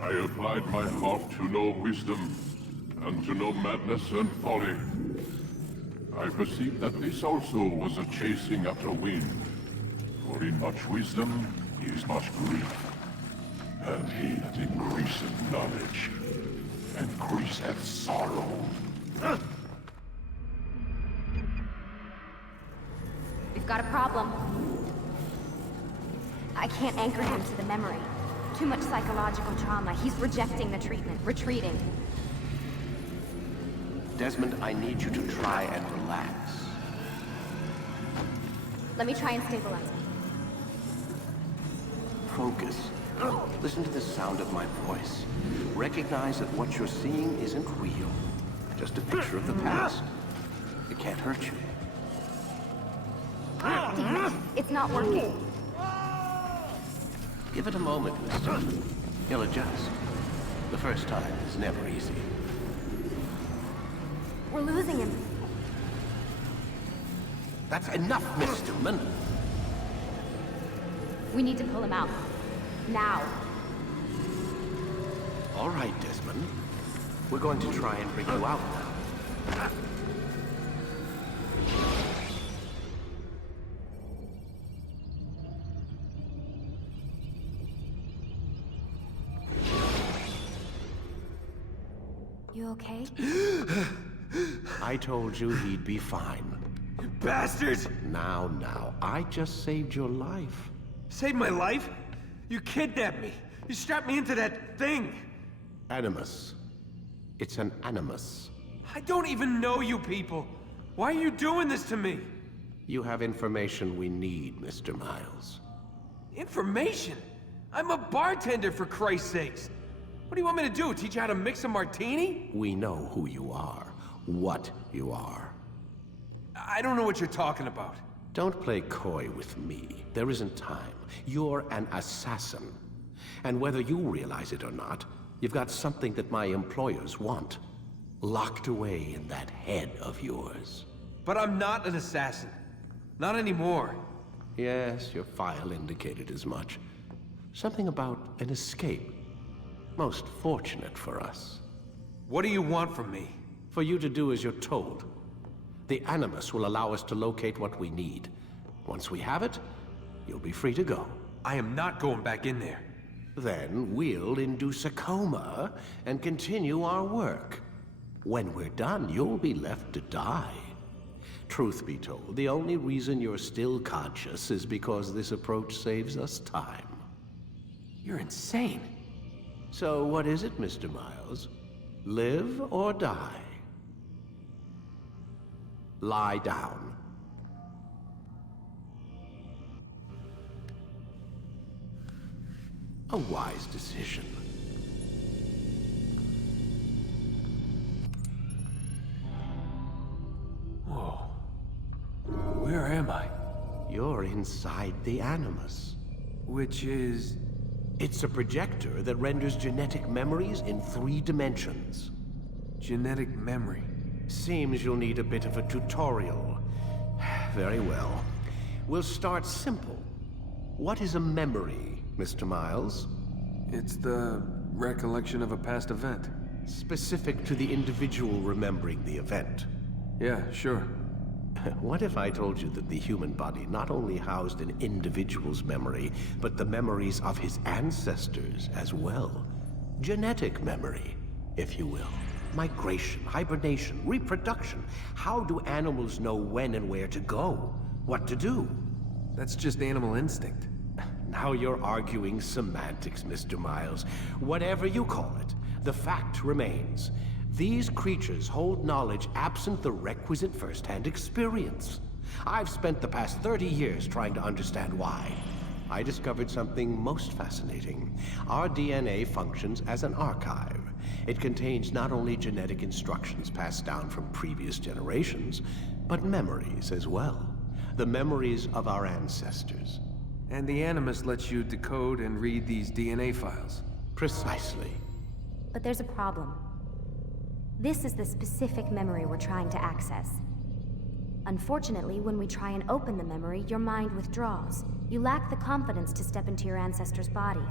I applied my heart to know wisdom, and to know madness and folly. I perceived that this also was a chasing after wind. For in much wisdom is much grief, and he that increaseth knowledge increaseth sorrow. We've got a problem. I can't anchor him to the memory. Too much psychological trauma. He's rejecting the treatment, retreating. Desmond, I need you to try and relax. Let me try and stabilize him. Focus. Listen to the sound of my voice. Recognize that what you're seeing isn't real. Just a picture of the past. It can't hurt you. Damn it. It's not working. Give it a moment, mister. He'll adjust. The first time is never easy. We're losing him. That's enough, Miss Stillman. We need to pull him out. Now. All right, Desmond. We're going to try and bring you out now. You okay? I told you he'd be fine. You bastards! Now, I just saved your life. Saved my life? You kidnapped me. You strapped me into that thing. Animus. It's an animus. I don't even know you people. Why are you doing this to me? You have information we need, Mr. Miles. Information? I'm a bartender, for Christ's sakes. What do you want me to do? Teach you how to mix a martini? We know who you are, what you are. I don't know what you're talking about. Don't play coy with me. There isn't time. You're an assassin. And whether you realize it or not, you've got something that my employers want. Locked away in that head of yours. But I'm not an assassin. Not anymore. Yes, your file indicated as much. Something about an escape. Most fortunate for us. What do you want from me? For you to do as you're told. The Animus will allow us to locate what we need. Once we have it, you'll be free to go. I am not going back in there. Then we'll induce a coma and continue our work. When we're done, you'll be left to die. Truth be told, the only reason you're still conscious is because this approach saves us time. You're insane. So what is it, Mr. Miles? Live or die? Lie down. A wise decision. Whoa. Where am I? You're inside the Animus. Which is... It's a projector that renders genetic memories in 3 dimensions. genetic memory. Seems you'll need a bit of a tutorial. Very well. We'll start simple. What is a memory, Mr. Miles? It's the recollection of a past event. Specific to the individual remembering the event. Yeah, sure. What if I told you that the human body not only housed an individual's memory, but the memories of his ancestors as well? Genetic memory, if you will. Migration, hibernation, reproduction. How do animals know when and where to go? What to do? That's just animal instinct. Now you're arguing semantics, Mr. Miles. Whatever you call it, the fact remains. These creatures hold knowledge absent the requisite first-hand experience. I've spent the past 30 years trying to understand why. I discovered something most fascinating. Our DNA functions as an archive. It contains not only genetic instructions passed down from previous generations, but memories as well. The memories of our ancestors. And the Animus lets you decode and read these DNA files. Precisely. But there's a problem. This is the specific memory we're trying to access. Unfortunately, when we try and open the memory, your mind withdraws. You lack the confidence to step into your ancestor's body.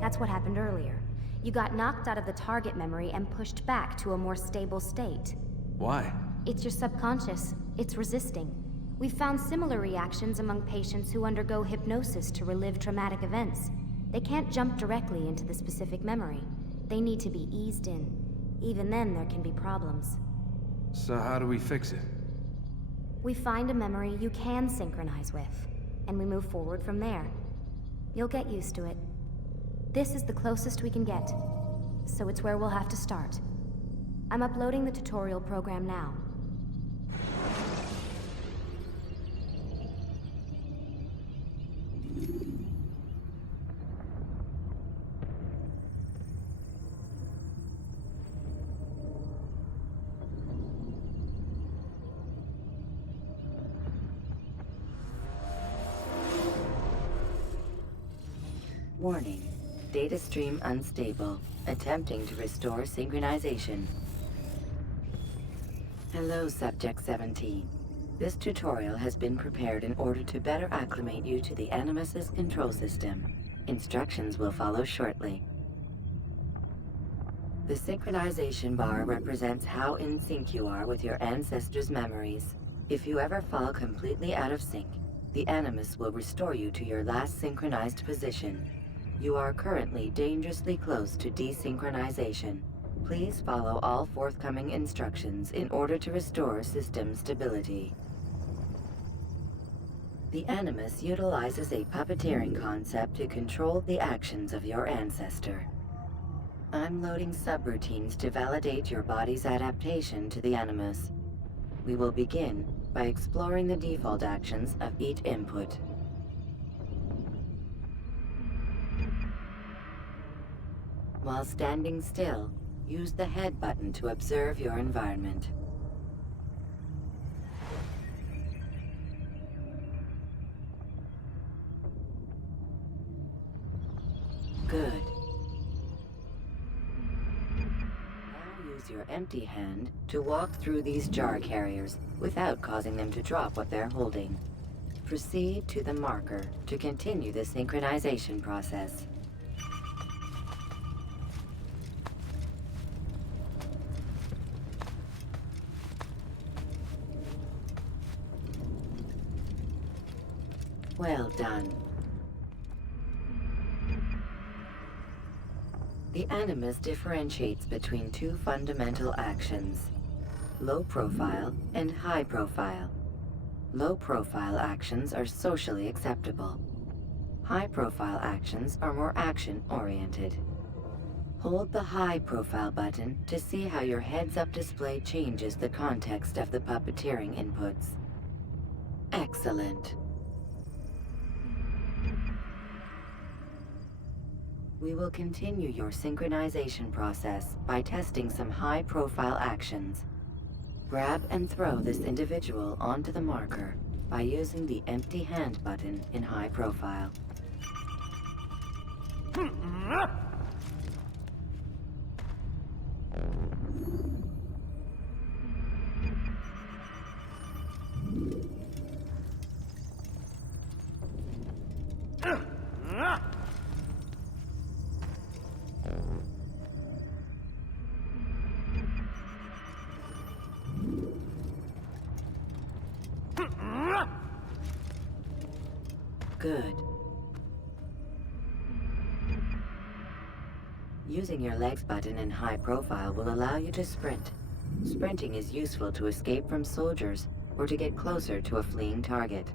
That's what happened earlier. You got knocked out of the target memory and pushed back to a more stable state. Why? It's your subconscious. It's resisting. We've found similar reactions among patients who undergo hypnosis to relive traumatic events. They can't jump directly into the specific memory. They need to be eased in. Even then, there can be problems. So how do we fix it? We find a memory you can synchronize with, and we move forward from there. You'll get used to it. This is the closest we can get, so it's where we'll have to start. I'm uploading the tutorial program now. Warning. Data stream unstable. Attempting to restore synchronization. Hello, Subject 17. This tutorial has been prepared in order to better acclimate you to the Animus's control system. Instructions will follow shortly. The synchronization bar represents how in sync you are with your ancestors' memories. If you ever fall completely out of sync, the Animus will restore you to your last synchronized position. You are currently dangerously close to desynchronization. Please follow all forthcoming instructions in order to restore system stability. The Animus utilizes a puppeteering concept to control the actions of your ancestor. I'm loading subroutines to validate your body's adaptation to the Animus. We will begin by exploring the default actions of each input. While standing still, use the head button to observe your environment. Good. Now use your empty hand to walk through these jar carriers without causing them to drop what they're holding. Proceed to the marker to continue the synchronization process. Well done. The Animus differentiates between 2 fundamental actions: low profile and high profile. Low profile actions are socially acceptable. High profile actions are more action-oriented. Hold the High Profile button to see how your heads-up display changes the context of the puppeteering inputs. Excellent. We will continue your synchronization process by testing some high-profile actions. Grab and throw this individual onto the marker by using the empty hand button in High Profile. Good. Using your legs button in High Profile will allow you to sprint. Sprinting is useful to escape from soldiers or to get closer to a fleeing target.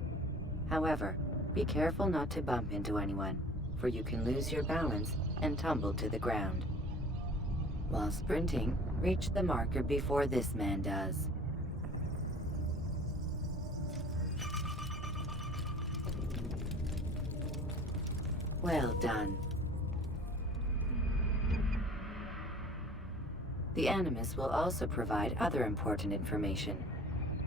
However, be careful not to bump into anyone, for you can lose your balance and tumble to the ground. While sprinting, reach the marker before this man does. Well done. The Animus will also provide other important information.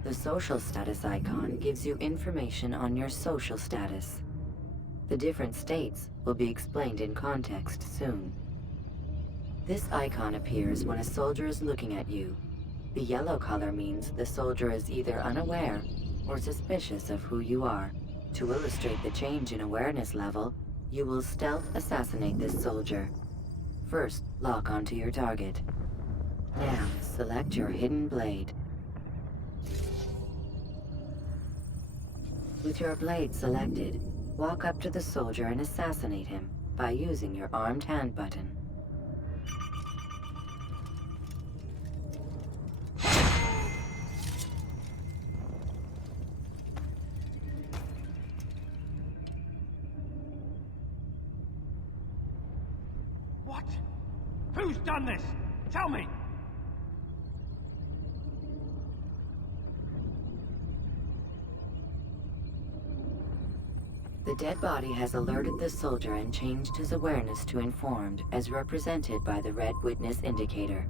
The social status icon gives you information on your social status. The different states will be explained in context soon. This icon appears when a soldier is looking at you. The yellow color means the soldier is either unaware or suspicious of who you are. To illustrate the change in awareness level, you will stealth assassinate this soldier. First, lock onto your target. Now, select your hidden blade. With your blade selected, walk up to the soldier and assassinate him by using your armed hand button. What? Who's done this? Tell me! The dead body has alerted the soldier and changed his awareness to informed, as represented by the red witness indicator.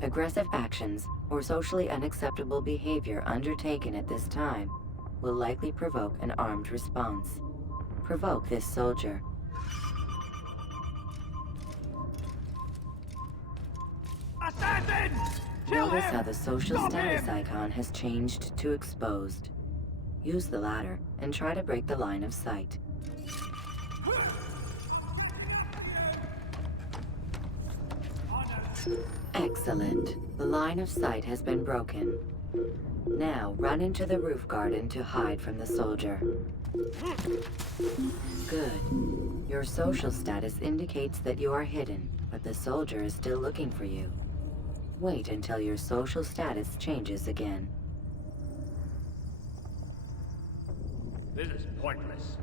Aggressive actions or socially unacceptable behavior undertaken at this time will likely provoke an armed response. Provoke this soldier. Assassin! Kill Notice him! how the social Stop status him! icon has changed to exposed. Use the latter and try to break the line of sight. Excellent. The line of sight has been broken. Now run into the roof garden to hide from the soldier. Good. Your social status indicates that you are hidden, but the soldier is still looking for you. Wait until your social status changes again. This is pointless.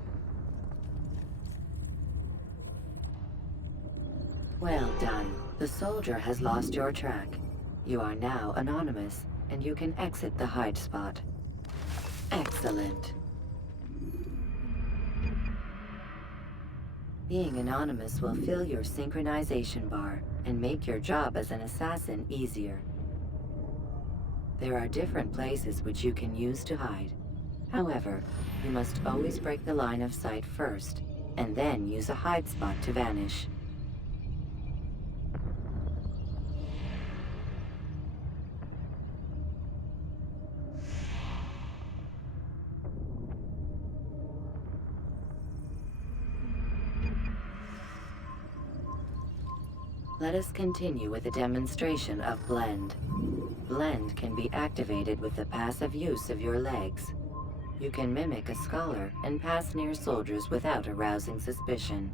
Well done. The soldier has lost your track. You are now anonymous, and you can exit the hide spot. Excellent. Being anonymous will fill your synchronization bar and make your job as an assassin easier. There are different places which you can use to hide. However, you must always break the line of sight first, and then use a hide spot to vanish. Let us continue with a demonstration of Blend. Blend can be activated with the passive use of your legs. You can mimic a scholar and pass near soldiers without arousing suspicion.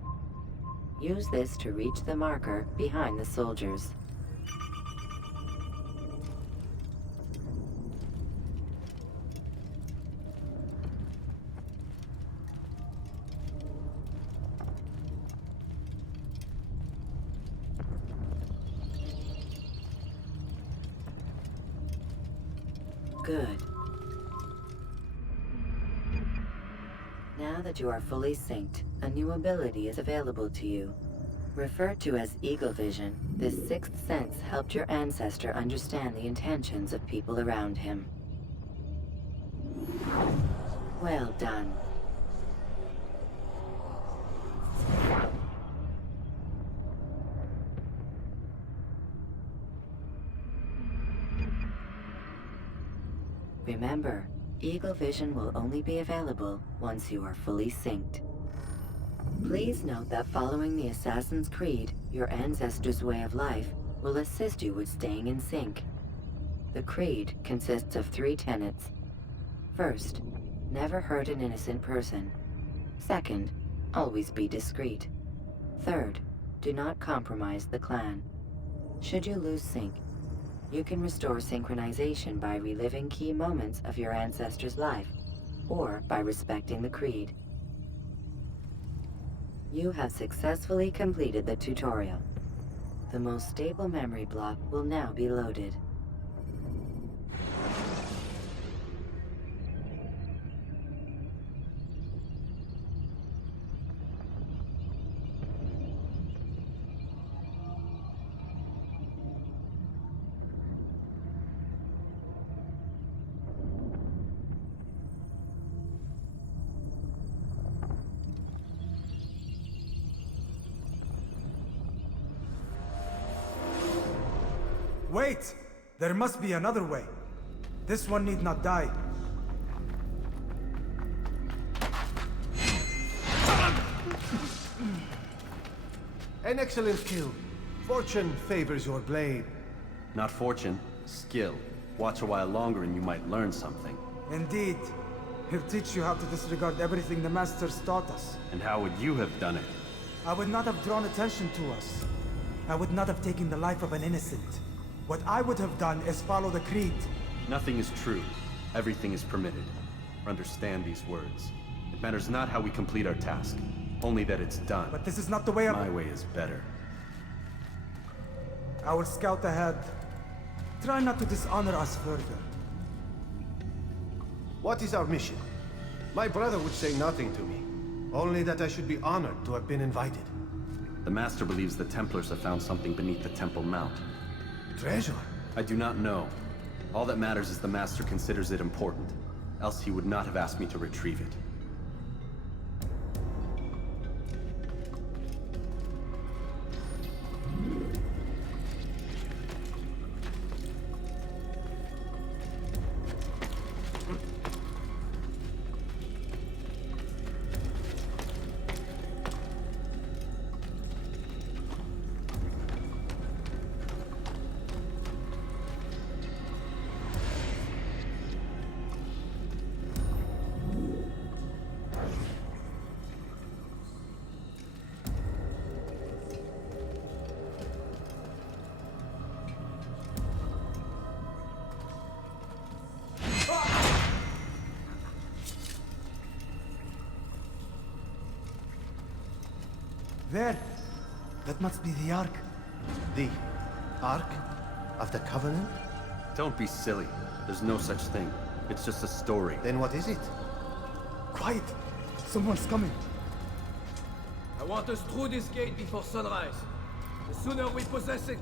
Use this to reach the marker behind the soldiers. Good. Now that you are fully synced, a new ability is available to you. Referred to as Eagle Vision, this sixth sense helped your ancestor understand the intentions of people around him. Well done. Remember, Eagle Vision will only be available once you are fully synced. Please note that following the Assassin's Creed, your ancestors' way of life will assist you with staying in sync. The Creed consists of 3 tenets. First, never hurt an innocent person. Second, always be discreet. Third, do not compromise the clan. Should you lose sync, you can restore synchronization by reliving key moments of your ancestor's life, or by respecting the Creed. You have successfully completed the tutorial. The most stable memory block will now be loaded. Wait! There must be another way. This one need not die. An excellent kill. Fortune favors your blade. Not fortune, skill. Watch a while longer and you might learn something. Indeed. He'll teach you how to disregard everything the Masters taught us. And how would you have done it? I would not have drawn attention to us. I would not have taken the life of an innocent. What I would have done is follow the Creed. Nothing is true. Everything is permitted. Understand these words. It matters not how we complete our task, only that it's done. But this is not the way My way is better. I will scout ahead. Try not to dishonor us further. What is our mission? My brother would say nothing to me. Only that I should be honored to have been invited. The Master believes the Templars have found something beneath the Temple Mount. Treasure? I do not know. All that matters is the Master considers it important. Else he would not have asked me to retrieve it. There! That must be the Ark. The Ark of the Covenant? Don't be silly. There's no such thing. It's just a story. Then what is it? Quiet! Someone's coming. I want us through this gate before sunrise. The sooner we possess it,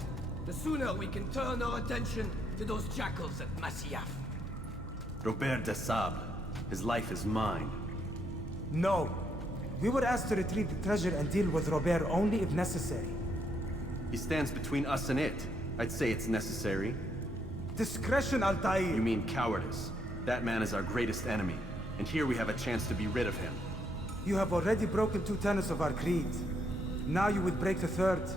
the sooner we can turn our attention to those jackals at Masyaf. Robert de Sable. His life is mine. No. We were asked to retrieve the treasure and deal with Robert only if necessary. He stands between us and it. I'd say it's necessary. Discretion, Altair! You mean cowardice. That man is our greatest enemy, and here we have a chance to be rid of him. You have already broken 2 tenets of our creed. Now you would break the 3rd.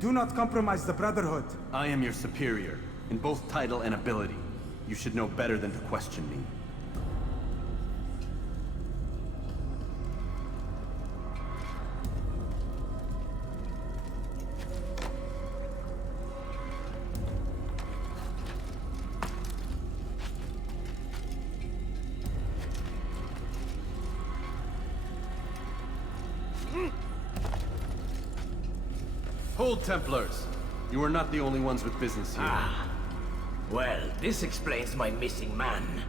Do not compromise the Brotherhood. I am your superior, in both title and ability. You should know better than to question me. Hold, Templars! You are not the only ones with business here. Well, this explains my missing man.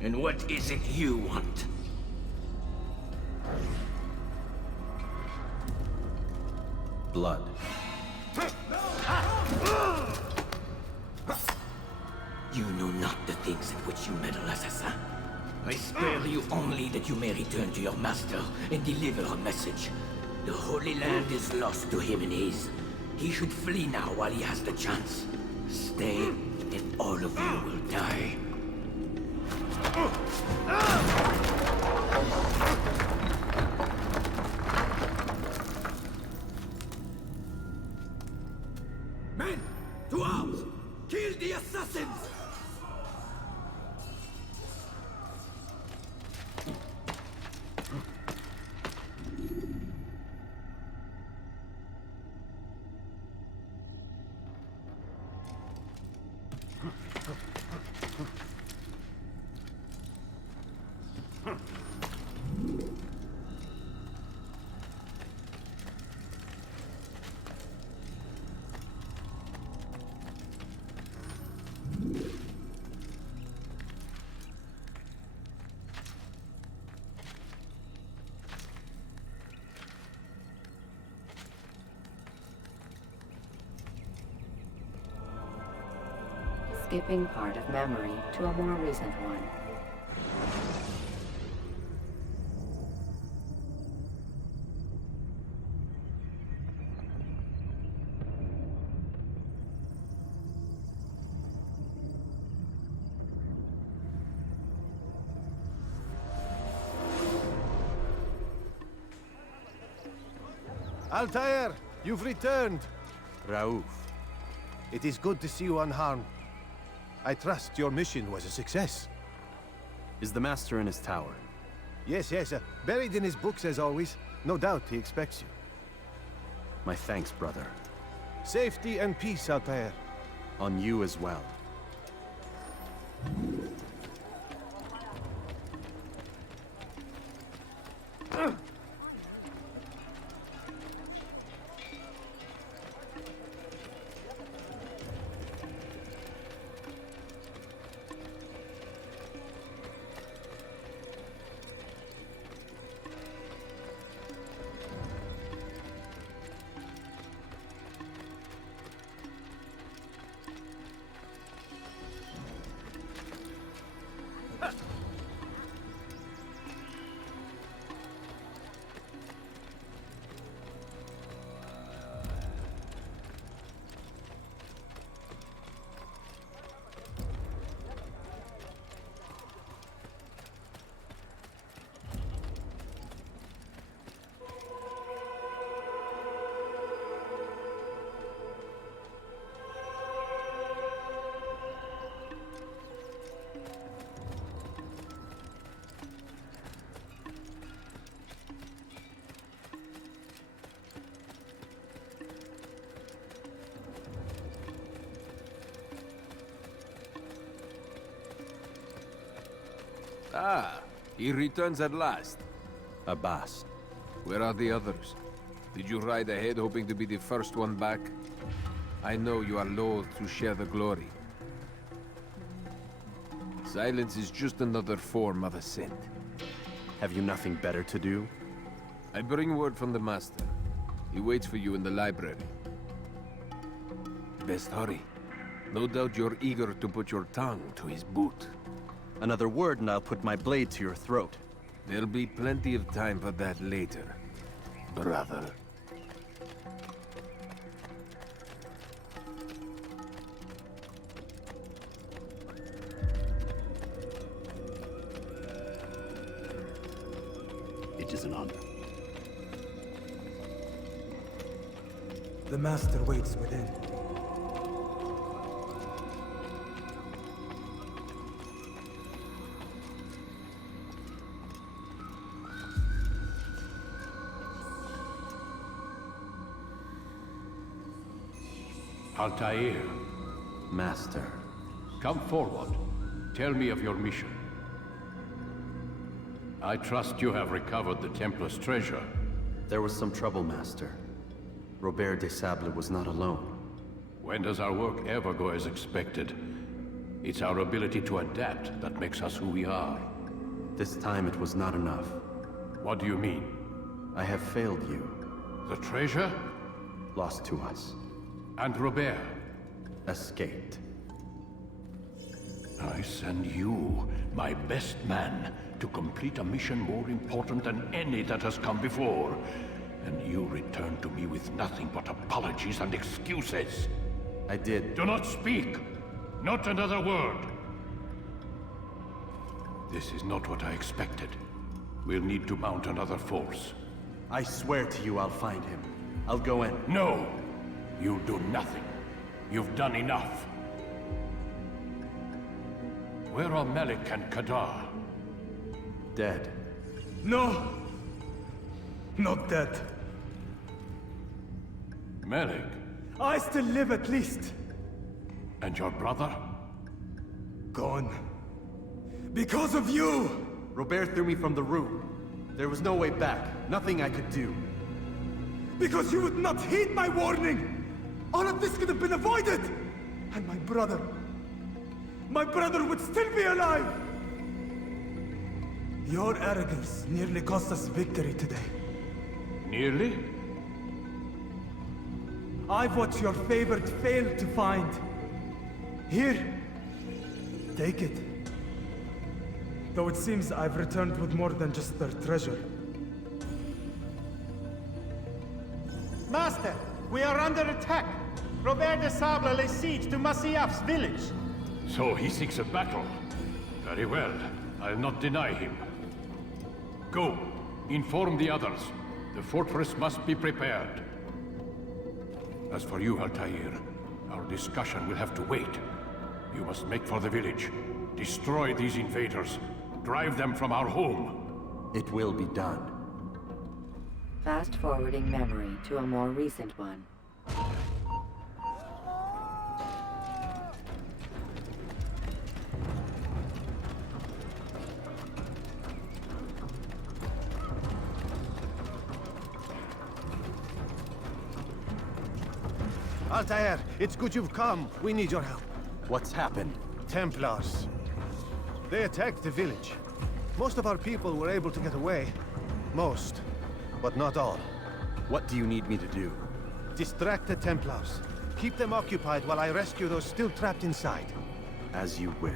And what is it you want? Blood. You know not the things in which you meddle, assassin. I spare you only that you may return to your master and deliver a message. The Holy Land is lost to him and his. He should flee now while he has the chance. Stay, and all of you will die. Men, to arms! Kill the assassins! Skipping part of memory to a more recent one. Altair, you've returned. Raouf. It is good to see you unharmed. I trust your mission was a success. Is the Master in his tower? Yes, buried in his books as always. No doubt he expects you. My thanks, brother. Safety and peace, Altair. On you as well. Ah, he returns at last. Abbas. Where are the others? Did you ride ahead hoping to be the first one back? I know you are loath to share the glory. Silence is just another form of assent. Have you nothing better to do? I bring word from the Master. He waits for you in the library. Best hurry. No doubt you're eager to put your tongue to his boot. Another word and I'll put my blade to your throat. There'll be plenty of time for that later, brother. It is an honor. The Master waits within. Altair, Master. come forward. Tell me of your mission. I trust you have recovered the Templar's treasure. There was some trouble, Master. Robert de Sable was not alone. When does our work ever go as expected? It's our ability to adapt that makes us who we are. This time it was not enough. What do you mean? I have failed you. The treasure? Lost to us. And Robert? Escaped. I send you, my best man, to complete a mission more important than any that has come before. And you return to me with nothing but apologies and excuses. I did. Do not speak! Not another word! This is not what I expected. We'll need to mount another force. I swear to you I'll find him. I'll go in. No! You'll do nothing. You've done enough. Where are Melik and Kadar? Dead. No! Not dead. Melik? I still live at least. And your brother? Gone. Because of you! Robert threw me from the room. There was no way back. Nothing I could do. Because you would not heed my warning! All of this could have been avoided! And my brother would still be alive! Your arrogance nearly cost us victory today. Nearly? I've what your favored failed to find. Here, take it. Though it seems I've returned with more than just their treasure. Master, we are under attack. Robert de Sable lays siege to Masyaf's village. So he seeks a battle. Very well. I'll not deny him. Go. Inform the others. The fortress must be prepared. As for you, Altair, our discussion will have to wait. You must make for the village. Destroy these invaders. Drive them from our home. It will be done. Fast-forwarding memory to a more recent one. Altair, it's good you've come. We need your help. What's happened? Templars. They attacked the village. Most of our people were able to get away. Most, but not all. What do you need me to do? Distract the Templars. Keep them occupied while I rescue those still trapped inside. As you wish.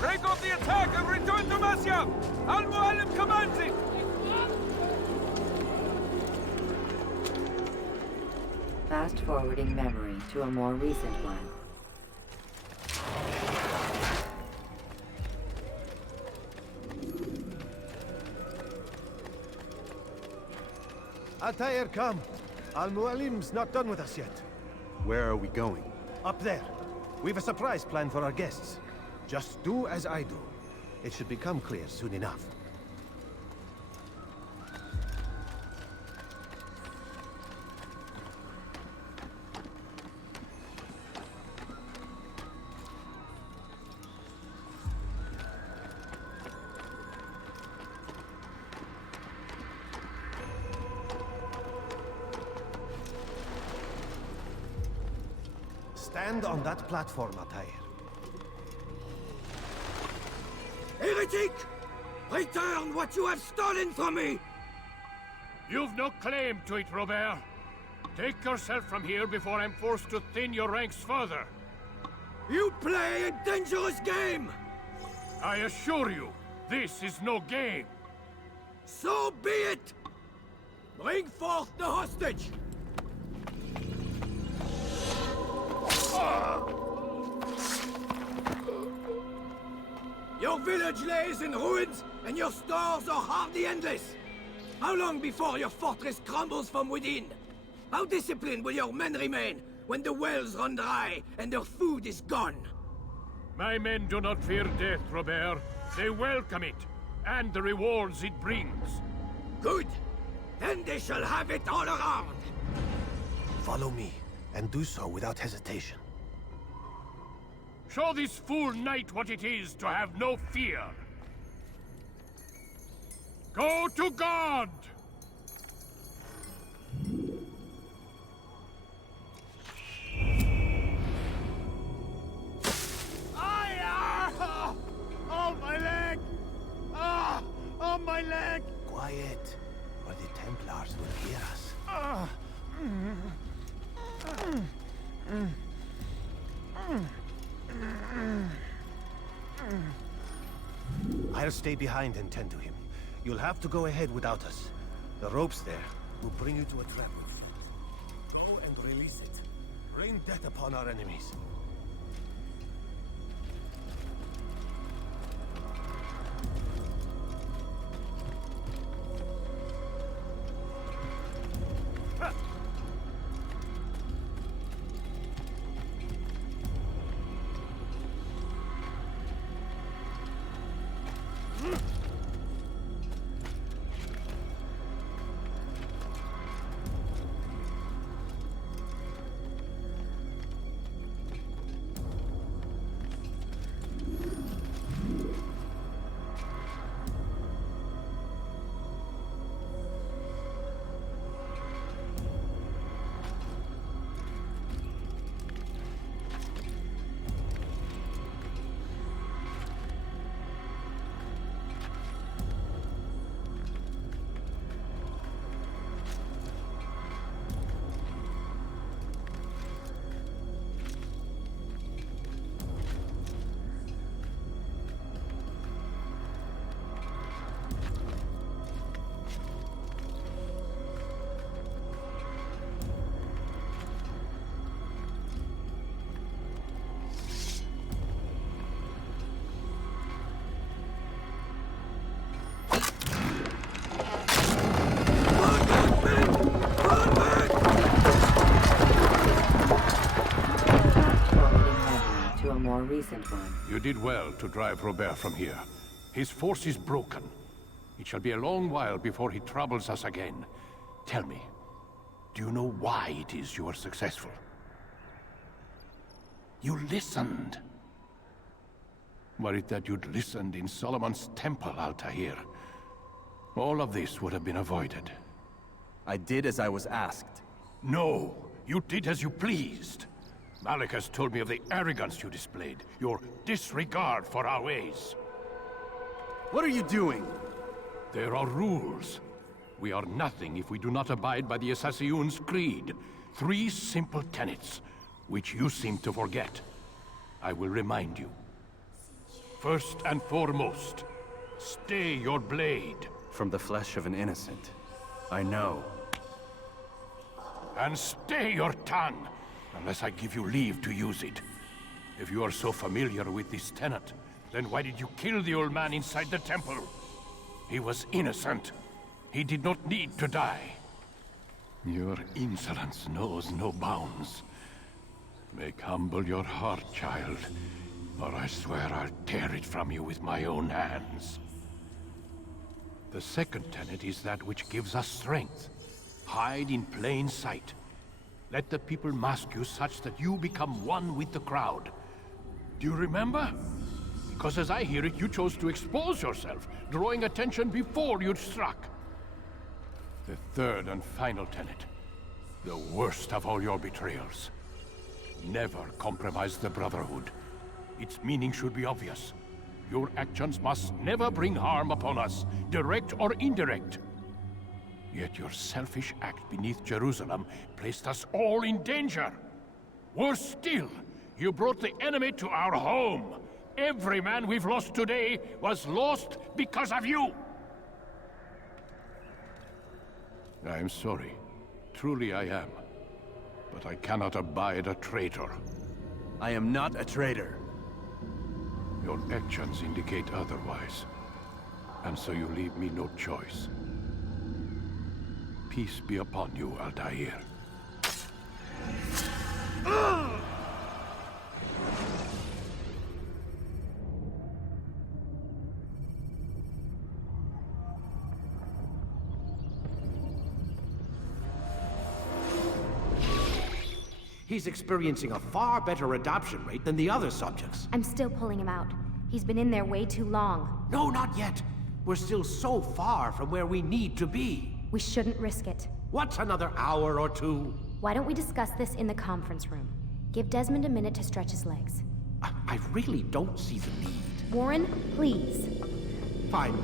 Break off the attack and return to Masya! Al-Mualim commands it! Fast-forwarding memory to a more recent one. Altair, come. Al-Mualim's not done with us yet. Where are we going? Up there. We've a surprise plan for our guests. Just do as I do. It should become clear soon enough. Stand on that platform, Altair. Heretic! Return what you have stolen from me! You've no claim to it, Robert. Take yourself from here before I'm forced to thin your ranks further. You play a dangerous game! I assure you, this is no game. So be it! Bring forth the hostage! Your village lays in ruins, and your stores are hardly endless. How long before your fortress crumbles from within? How disciplined will your men remain when the wells run dry and their food is gone? My men do not fear death, Robert. They welcome it, and the rewards it brings. Good. Then they shall have it all around. Follow me, and do so without hesitation. Show this fool knight what it is to have no fear. Go to God! Oh, my leg! Ah! Oh, my leg! Quiet, or the Templars will hear us. I'll stay behind and tend to him. You'll have to go ahead without us. The ropes there will bring you to a trap roof. Go and release it. Rain death upon our enemies. Recent one. You did well to drive Robert from here. His force is broken. It shall be a long while before he troubles us again. Tell me, do you know why it is you are successful? You listened. Were it that you'd listened in Solomon's temple, Altair, all of this would have been avoided. I did as I was asked. No, you did as you pleased. Malik has told me of the arrogance you displayed, your disregard for our ways. What are you doing? There are rules. We are nothing if we do not abide by the Assassin's creed. 3 simple tenets, which you seem to forget. I will remind you. First and foremost, stay your blade. From the flesh of an innocent. I know. And stay your tongue, unless I give you leave to use it. If you are so familiar with this tenet, then why did you kill the old man inside the temple? He was innocent. He did not need to die. Your insolence knows no bounds. Make humble your heart, child, or I swear I'll tear it from you with my own hands. The second tenet is that which gives us strength. Hide in plain sight. Let the people mask you such that you become one with the crowd. Do you remember? Because as I hear it, you chose to expose yourself, drawing attention before you'd struck. The third and final tenet. The worst of all your betrayals. Never compromise the Brotherhood. Its meaning should be obvious. Your actions must never bring harm upon us, direct or indirect. Yet your selfish act beneath Jerusalem placed us all in danger. Worse still, you brought the enemy to our home. Every man we've lost today was lost because of you. I am sorry. Truly I am. But I cannot abide a traitor. I am not a traitor. Your actions indicate otherwise. And so you leave me no choice. Peace be upon you, Altair. He's experiencing a far better adoption rate than the other subjects. I'm still pulling him out. He's been in there way too long. No, not yet. We're still so far from where we need to be. We shouldn't risk it. What's another hour or 2? Why don't we discuss this in the conference room? Give Desmond a minute to stretch his legs. I really don't see the need. Warren, please. Fine.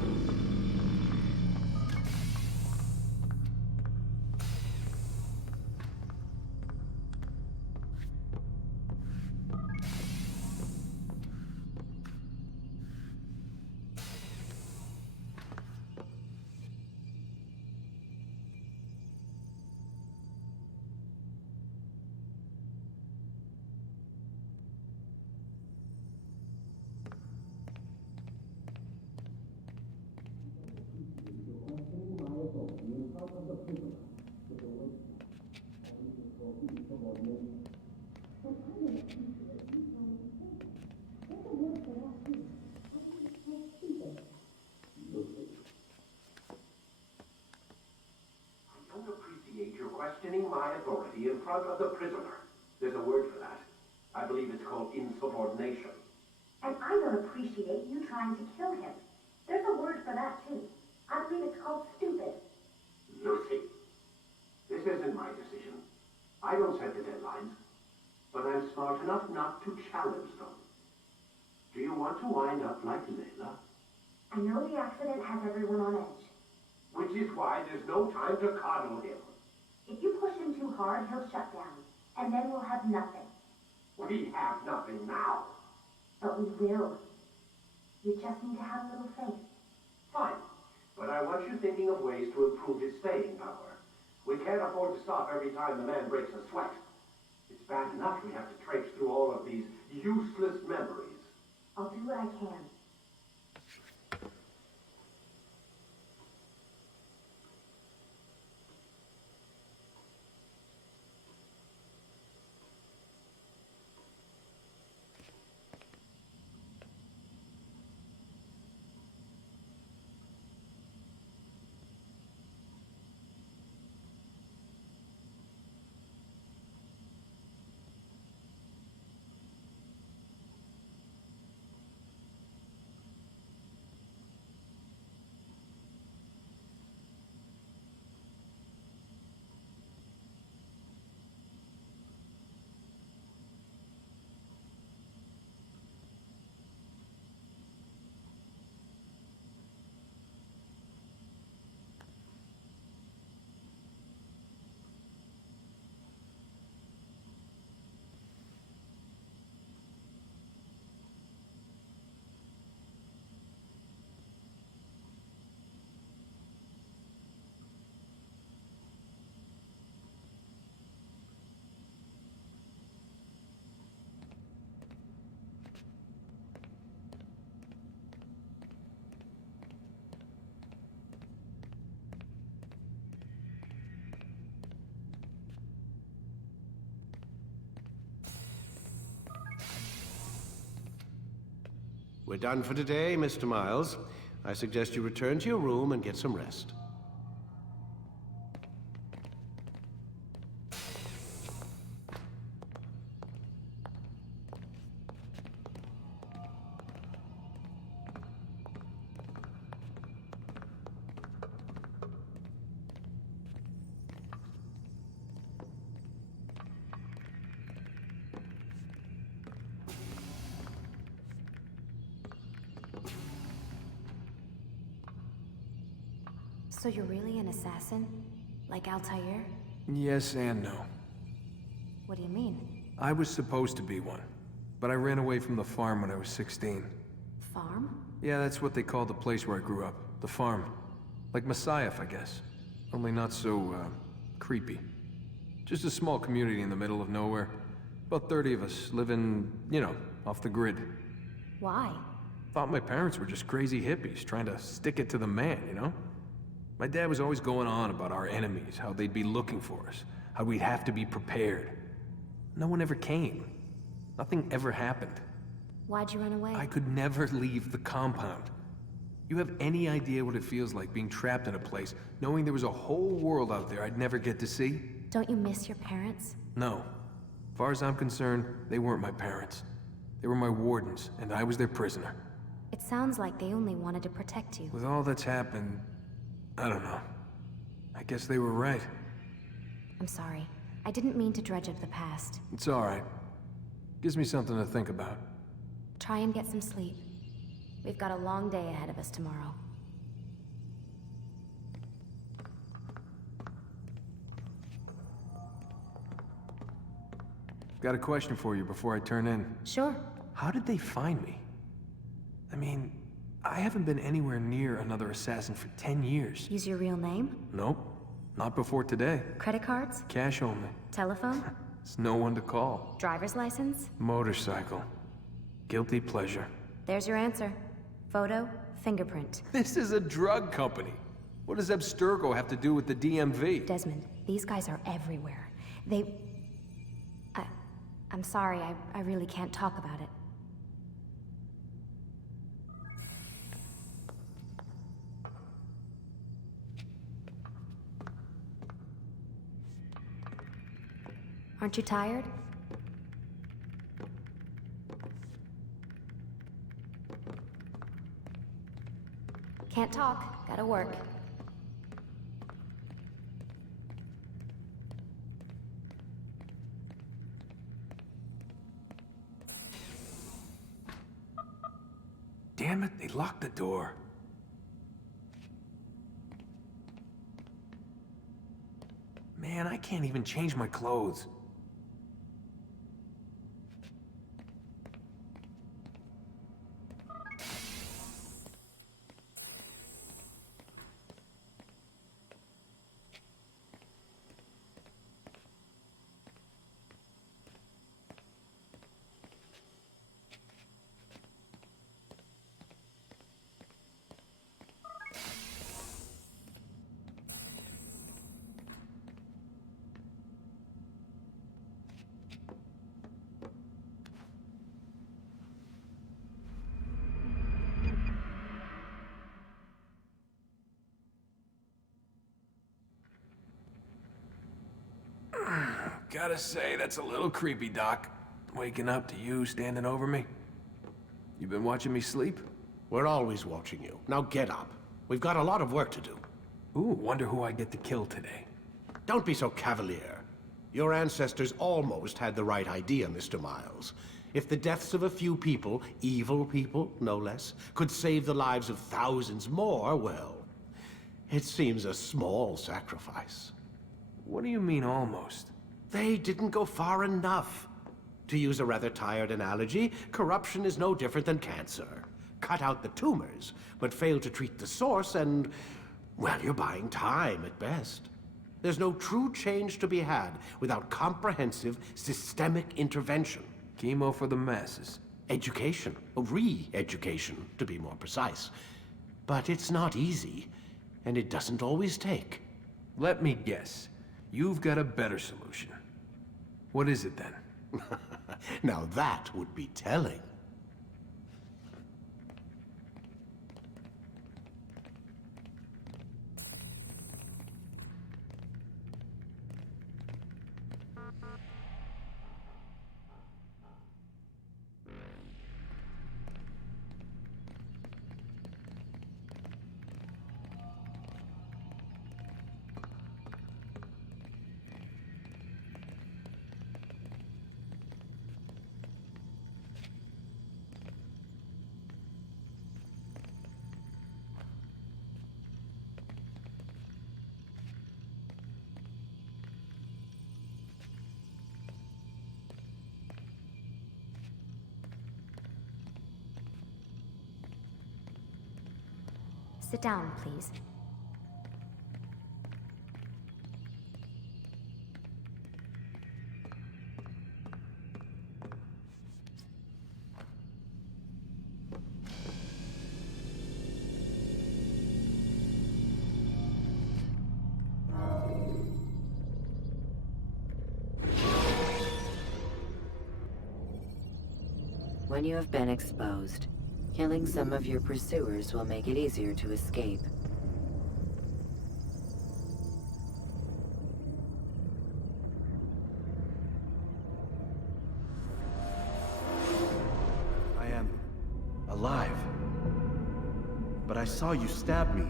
Questioning my authority in front of the prisoner. There's a word for that. I believe it's called insubordination. And I don't appreciate you trying to kill him. There's a word for that, too. I believe it's called stupid. Lucy, this isn't my decision. I don't set the deadlines, but I'm smart enough not to challenge them. Do you want to wind up like Layla? I know the accident has everyone on edge. Which is why there's no time to coddle him. If you push him too hard, he'll shut down. And then we'll have nothing. We have nothing now. But we will. You just need to have a little faith. Fine. But I want you thinking of ways to improve his staying power. We can't afford to stop every time the man breaks a sweat. It's bad enough we have to traipse through all of these useless memories. I'll do what I can. We're done for today, Mr. Miles. I suggest you return to your room and get some rest. So you're really an assassin? Like Altair? Yes and no. What do you mean? I was supposed to be one, but I ran away from the farm when I was 16. Farm? Yeah, that's what they called the place where I grew up. The farm. Like Messiah, I guess. Only not so, creepy. Just a small community in the middle of nowhere. About 30 of us, living, you know, off the grid. Why? Thought my parents were just crazy hippies, trying to stick it to the man, you know? My dad was always going on about our enemies, how they'd be looking for us, how we'd have to be prepared. No one ever came. Nothing ever happened. Why'd you run away? I could never leave the compound. You have any idea what it feels like being trapped in a place, knowing there was a whole world out there I'd never get to see? Don't you miss your parents? No. As far as I'm concerned, they weren't my parents. They were my wardens, and I was their prisoner. It sounds like they only wanted to protect you. With all that's happened, I don't know. I guess they were right. I'm sorry. I didn't mean to dredge up the past. It's all right. Gives me something to think about. Try and get some sleep. We've got a long day ahead of us tomorrow. Got a question for you before I turn in. Sure. How did they find me? I mean, I haven't been anywhere near another assassin for 10 years. Use your real name? Nope. Not before today. Credit cards? Cash only. Telephone? There's no one to call. Driver's license? Motorcycle. Guilty pleasure. There's your answer. Photo, fingerprint. This is a drug company. What does Abstergo have to do with the DMV? Desmond, these guys are everywhere. I'm sorry, I really can't talk about it. Aren't you tired? Can't talk. Gotta work. Damn it, they locked the door. Man, I can't even change my clothes. Gotta say, that's a little creepy, Doc. Waking up to you standing over me. You been watching me sleep? We're always watching you. Now get up. We've got a lot of work to do. Ooh, wonder who I get to kill today. Don't be so cavalier. Your ancestors almost had the right idea, Mr. Miles. If the deaths of a few people, evil people, no less, could save the lives of thousands more, well, it seems a small sacrifice. What do you mean, almost? They didn't go far enough. To use a rather tired analogy, corruption is no different than cancer. Cut out the tumors, but fail to treat the source and, well, you're buying time at best. There's no true change to be had without comprehensive, systemic intervention. Chemo for the masses. Education, re-education, to be more precise. But it's not easy, and it doesn't always take. Let me guess. You've got a better solution. What is it then? Now that would be telling. Sit down, please. When you have been exposed, killing some of your pursuers will make it easier to escape. I am alive. But I saw you stab me.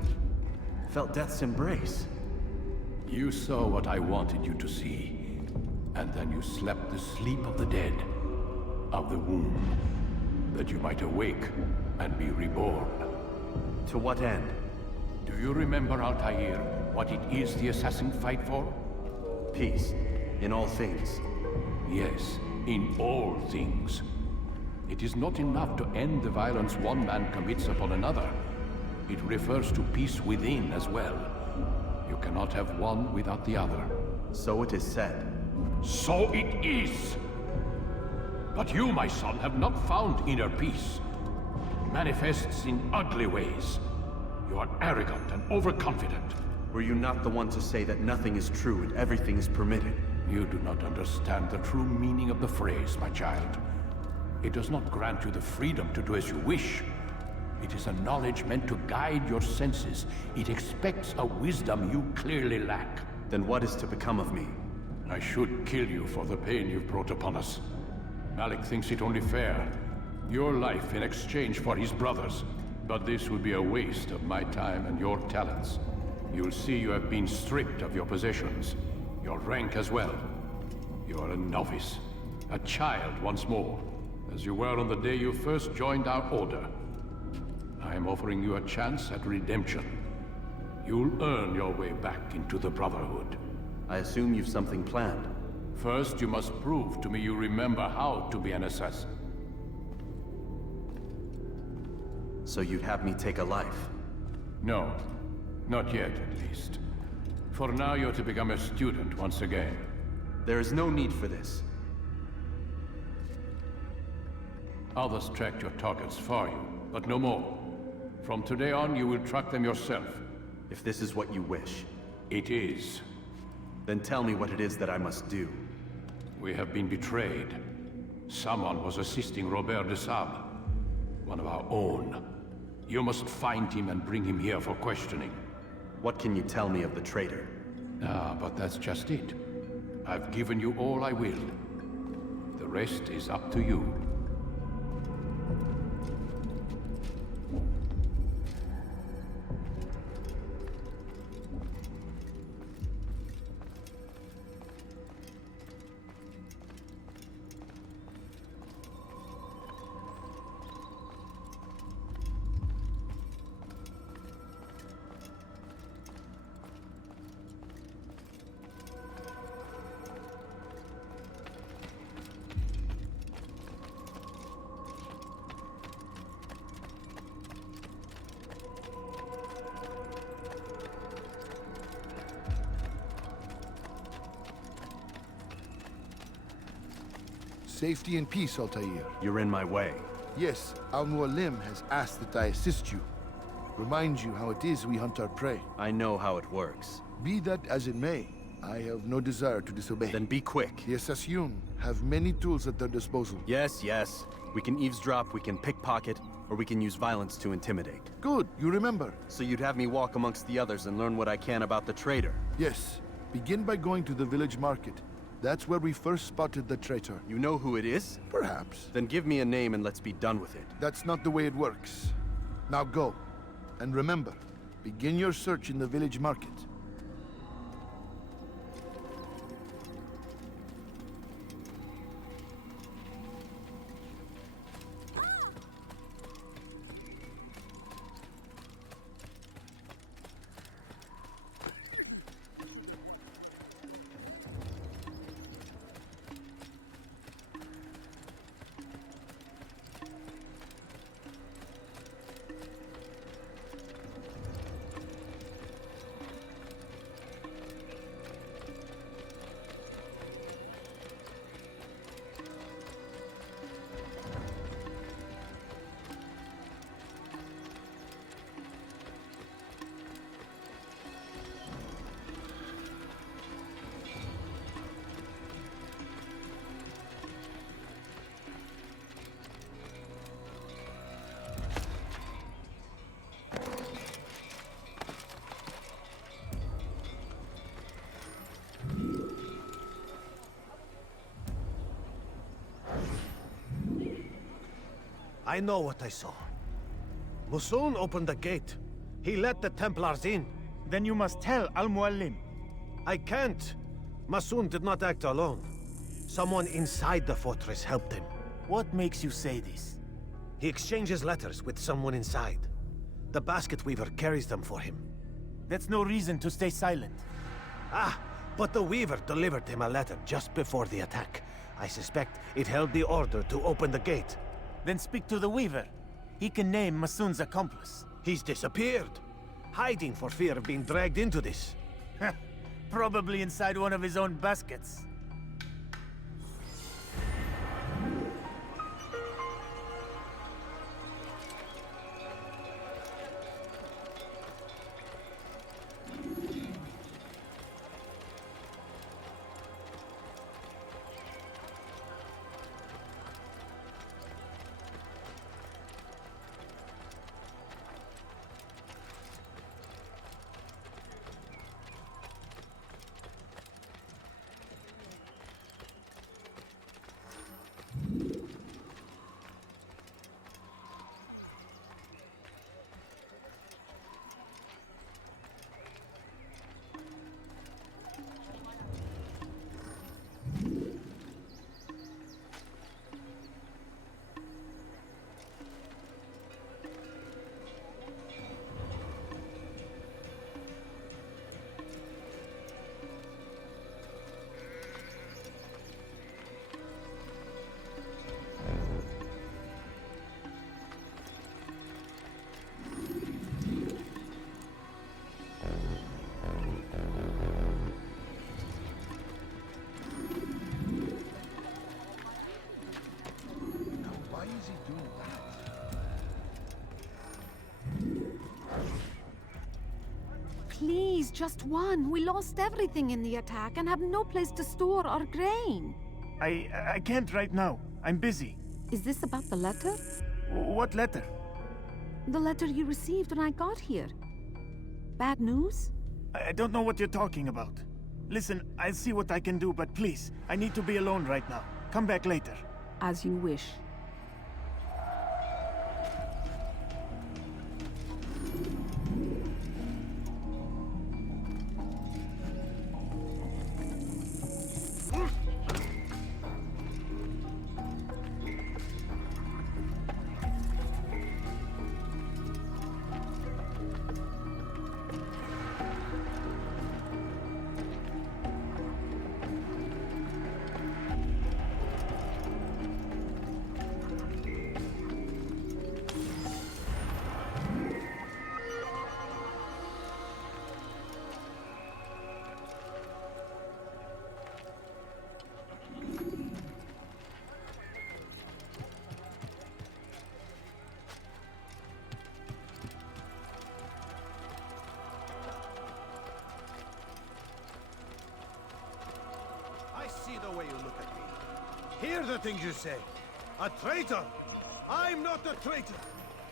Felt death's embrace. You saw what I wanted you to see, and then you slept the sleep of the dead, of the womb, that you might awake and be reborn. To what end? Do you remember, Altair, what it is the assassins fight for? Peace, in all things. Yes, in all things. It is not enough to end the violence one man commits upon another. It refers to peace within as well. You cannot have one without the other. So it is said. So it is! But you, my son, have not found inner peace. It manifests in ugly ways. You are arrogant and overconfident. Were you not the one to say that nothing is true and everything is permitted? You do not understand the true meaning of the phrase, my child. It does not grant you the freedom to do as you wish. It is a knowledge meant to guide your senses. It expects a wisdom you clearly lack. Then what is to become of me? I should kill you for the pain you've brought upon us. Malik thinks it only fair. Your life in exchange for his brother's. But this would be a waste of my time and your talents. You'll see you have been stripped of your possessions. Your rank as well. You are a novice. A child once more. As you were on the day you first joined our order. I am offering you a chance at redemption. You'll earn your way back into the Brotherhood. I assume you've something planned. First, you must prove to me you remember how to be an assassin. So you'd have me take a life? No. Not yet, at least. For now, you're to become a student once again. There is no need for this. Others tracked your targets for you, but no more. From today on, you will track them yourself. If this is what you wish. It is. Then tell me what it is that I must do. We have been betrayed. Someone was assisting Robert de Sable, one of our own. You must find him and bring him here for questioning. What can you tell me of the traitor? But that's just it. I've given you all I will. The rest is up to you. Safety and peace, Altair. You're in my way. Yes, Al-Mualim has asked that I assist you. Remind you how it is we hunt our prey. I know how it works. Be that as it may, I have no desire to disobey. Then be quick. The Assassin have many tools at their disposal. Yes, yes. We can eavesdrop, we can pickpocket, or we can use violence to intimidate. Good, you remember. So you'd have me walk amongst the others and learn what I can about the traitor? Yes. Begin by going to the village market. That's where we first spotted the traitor. You know who it is? Perhaps. Then give me a name and let's be done with it. That's not the way it works. Now go. And remember, begin your search in the village market. I know what I saw. Musun opened the gate. He let the Templars in. Then you must tell Al-Mualim. I can't. Musun did not act alone. Someone inside the fortress helped him. What makes you say this? He exchanges letters with someone inside. The basket weaver carries them for him. That's no reason to stay silent. Ah, but the weaver delivered him a letter just before the attack. I suspect it held the order to open the gate. Then speak to the weaver. He can name Masun's accomplice. He's disappeared. Hiding for fear of being dragged into this. Probably inside one of his own baskets. Please, just one. We lost everything in the attack and have no place to store our grain. I can't right now. I'm busy. Is this about the letter? What letter? The letter you received when I got here. Bad news? I don't know what you're talking about. Listen, I'll see what I can do, but please, I need to be alone right now. Come back later. As you wish. I see the way you look at me. Hear the things you say. A traitor! I'm not a traitor!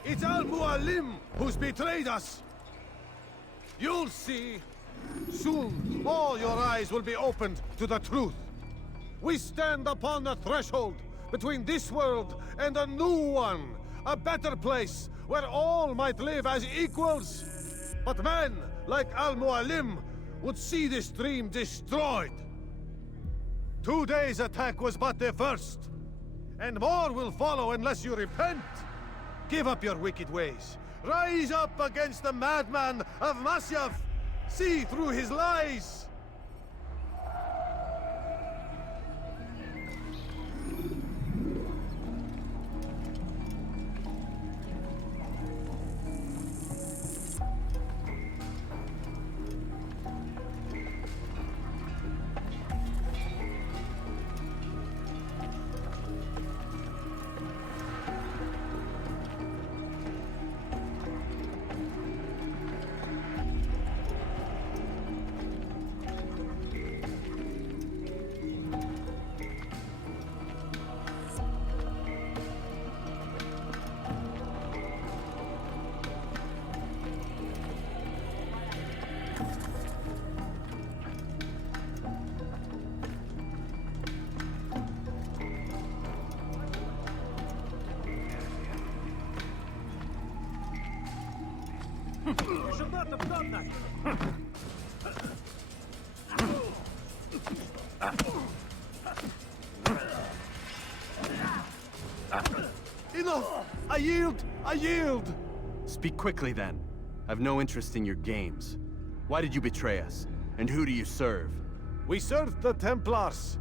It's Al-Mualim who's betrayed us! You'll see. Soon, all your eyes will be opened to the truth. We stand upon the threshold between this world and a new one. A better place where all might live as equals. But men like Al-Mualim would see this dream destroyed. Today's attack was but the first. And more will follow unless you repent. Give up your wicked ways. Rise up against the madman of Masyaf. See through his lies. You should not have done that! Enough! I yield! I yield! Speak quickly, then. I've no interest in your games. Why did you betray us? And who do you serve? We serve the Templars.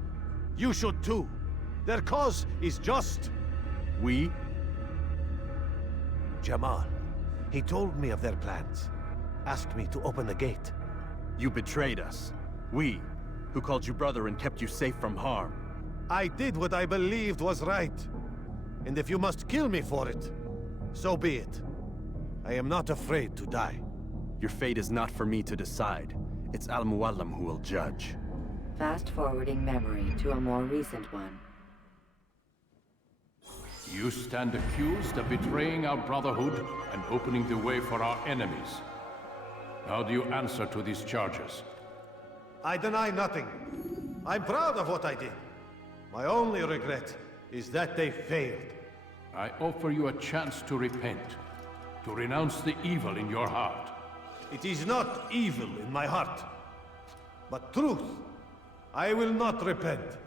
You should too. Their cause is just. We? Jamal. He told me of their plans. Asked me to open the gate. You betrayed us. We, who called you brother and kept you safe from harm. I did what I believed was right. And if you must kill me for it, so be it. I am not afraid to die. Your fate is not for me to decide. It's Al-Mualim who will judge. Fast-forwarding memory to a more recent one. You stand accused of betraying our Brotherhood and opening the way for our enemies. How do you answer to these charges? I deny nothing. I'm proud of what I did. My only regret is that they failed. I offer you a chance to repent, to renounce the evil in your heart. It is not evil in my heart, but truth. I will not repent.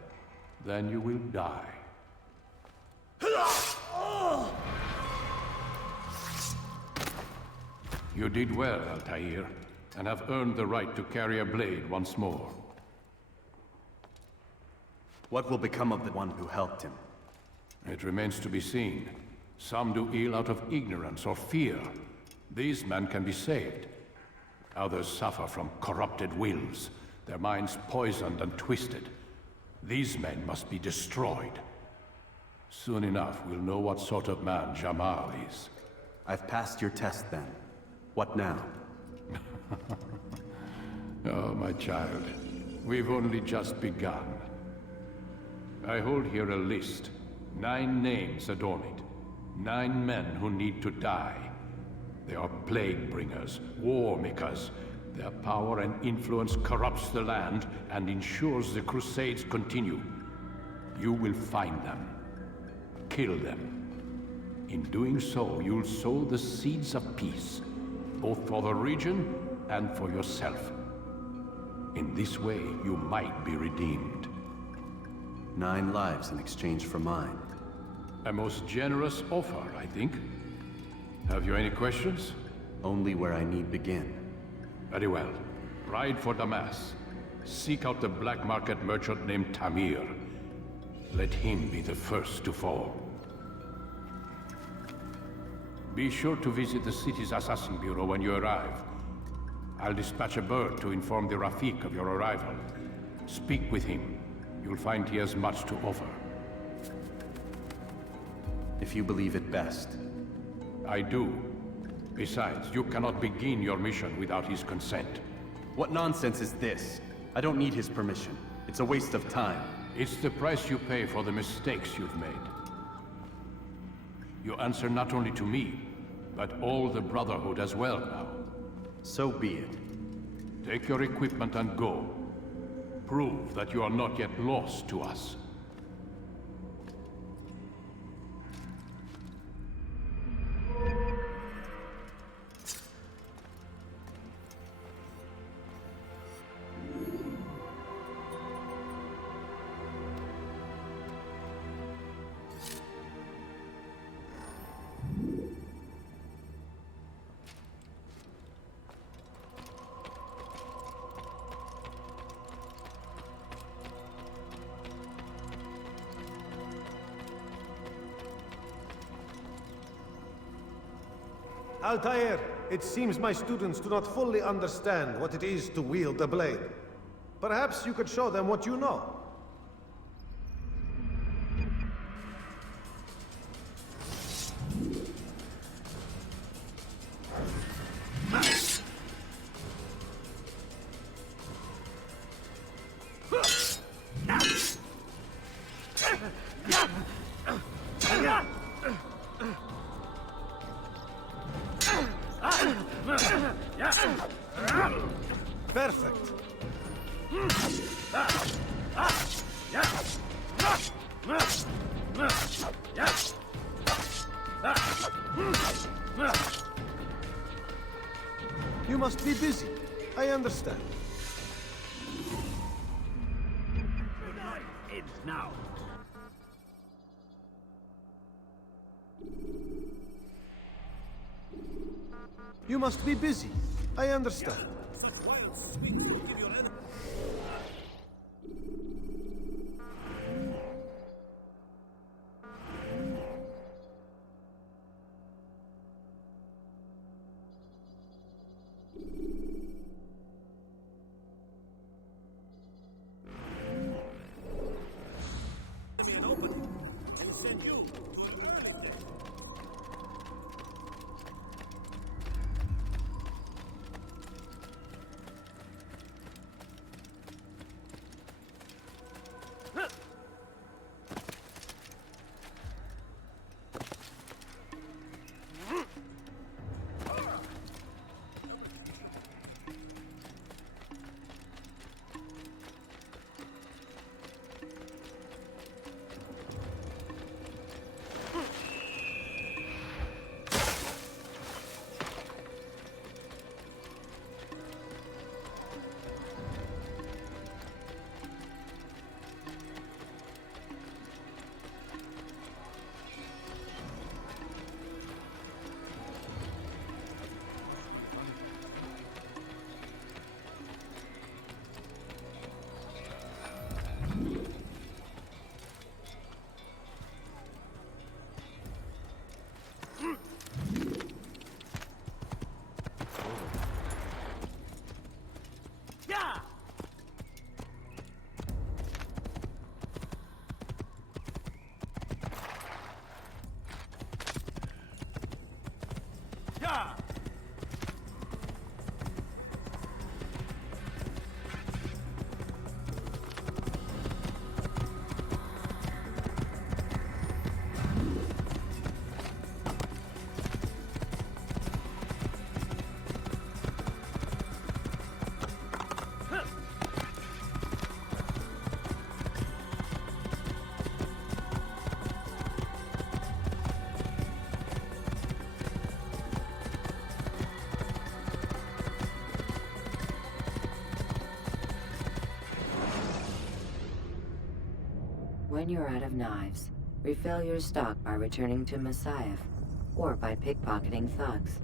Then you will die. You did well, Altair, and have earned the right to carry a blade once more. What will become of the one who helped him? It remains to be seen. Some do ill out of ignorance or fear. These men can be saved. Others suffer from corrupted wills, their minds poisoned and twisted. These men must be destroyed. Soon enough, we'll know what sort of man Jamal is. I've passed your test then. What now? Oh, my child. We've only just begun. I hold here a list. 9 names adorn it. 9 men who need to die. They are plague bringers, war makers. Their power and influence corrupts the land and ensures the Crusades continue. You will find them. Kill them. In doing so, you'll sow the seeds of peace, both for the region and for yourself. In this way, you might be redeemed. 9 lives in exchange for mine. A most generous offer, I think. Have you any questions? Only where I need begin. Very well. Ride for Damas. Seek out the black market merchant named Tamir. Let him be the first to fall. Be sure to visit the city's assassin bureau when you arrive. I'll dispatch a bird to inform the Rafik of your arrival. Speak with him. You'll find he has much to offer. If you believe it best. I do. Besides, you cannot begin your mission without his consent. What nonsense is this? I don't need his permission. It's a waste of time. It's the price you pay for the mistakes you've made. You answer not only to me, but all the Brotherhood as well now. So be it. Take your equipment and go. Prove that you are not yet lost to us. Altair, it seems my students do not fully understand what it is to wield a blade. Perhaps you could show them what you know. Perfect. must be busy. I understand. Ends now. You must be busy. I understand. When you're out of knives, refill your stock by returning to Masyaf, or by pickpocketing thugs.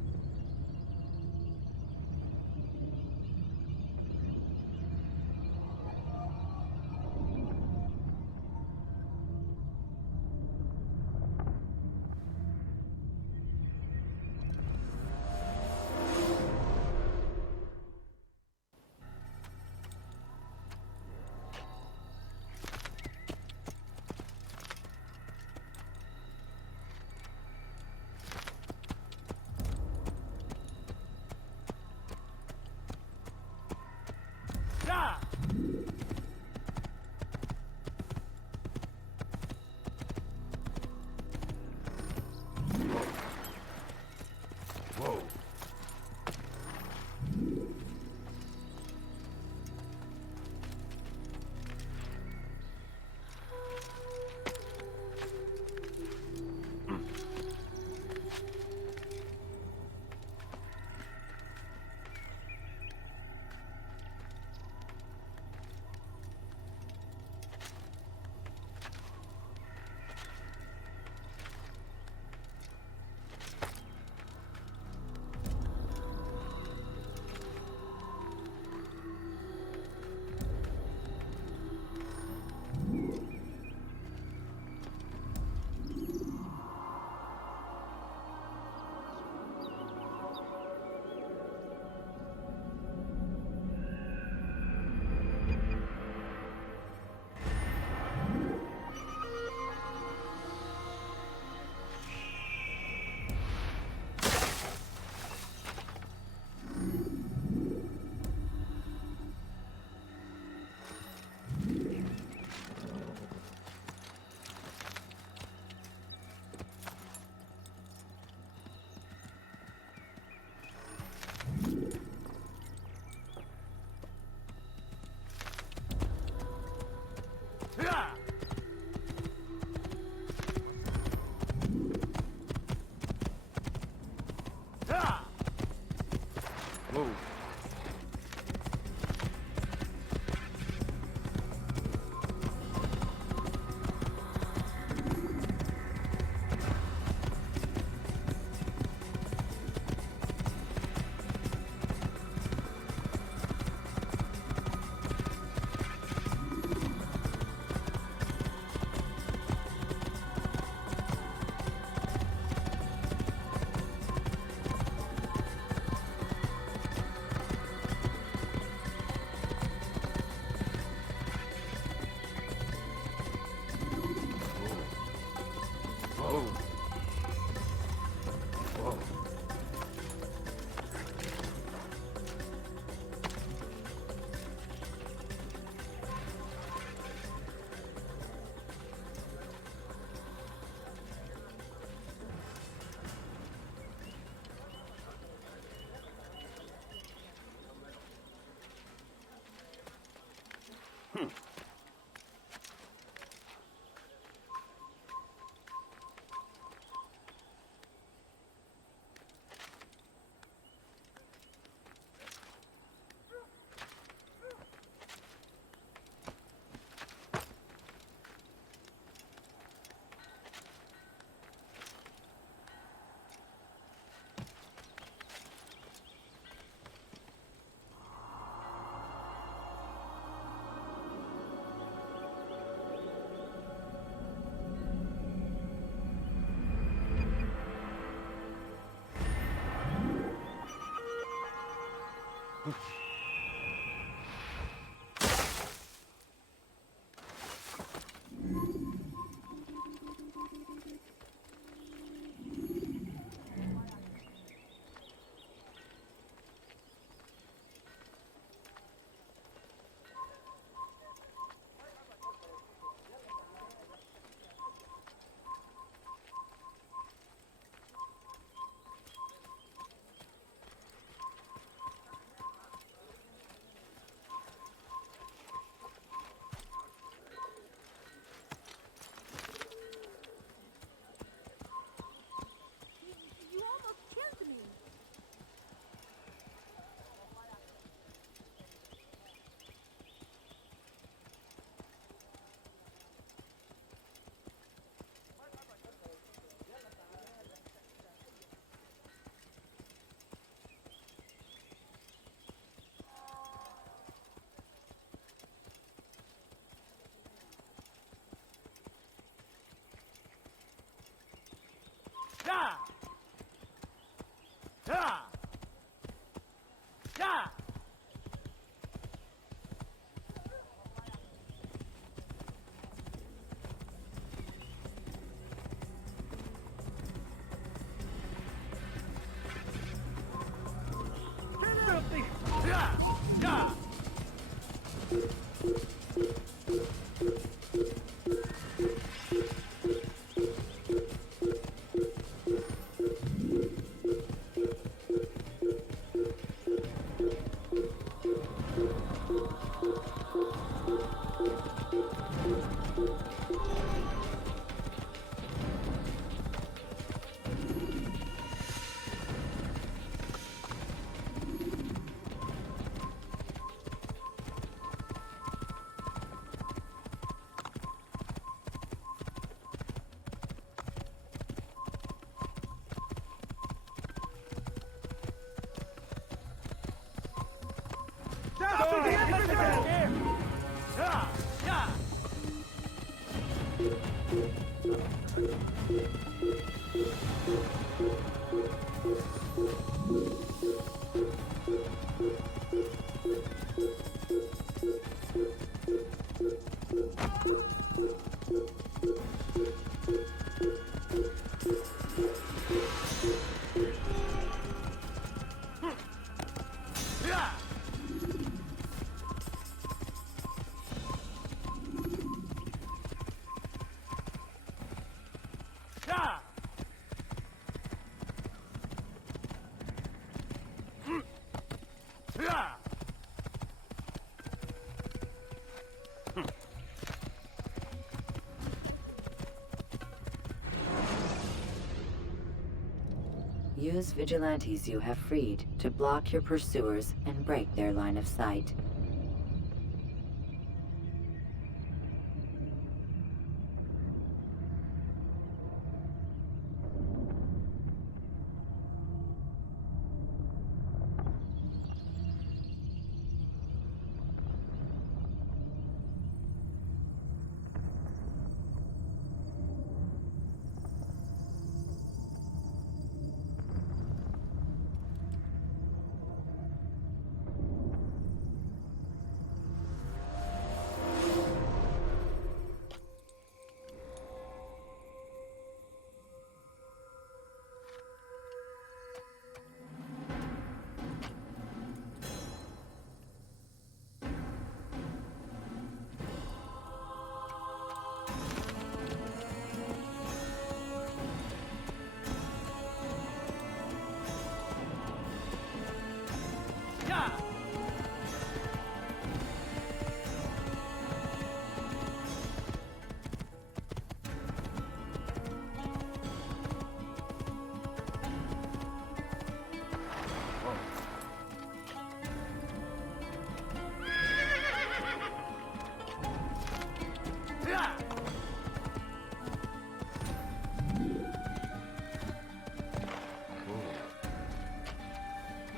Use vigilantes you have freed to block your pursuers and break their line of sight.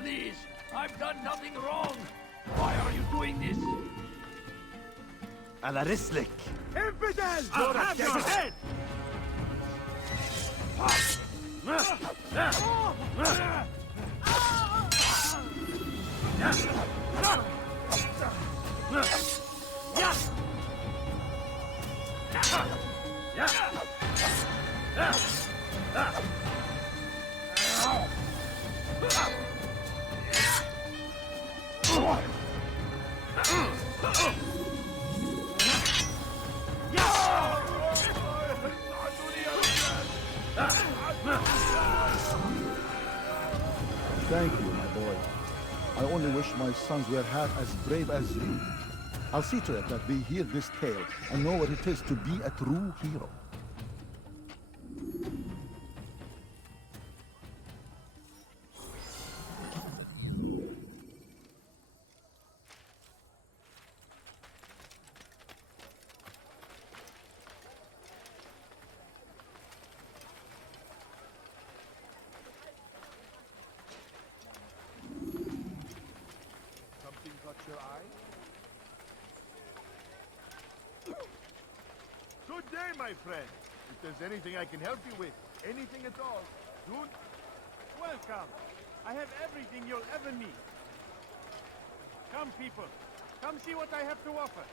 Please, I've done nothing wrong. Why are you doing this? Alarislik! Infidel! I'll have your head! Thank you, my boy. I only wish my sons were half as brave as you. I'll see to it that they hear this tale and know what it is to be a true hero. Your eye? Good day, my friend. If there's anything I can help you with, anything at all, don't... Welcome! I have everything you'll ever need. Come, people. Come see what I have to offer.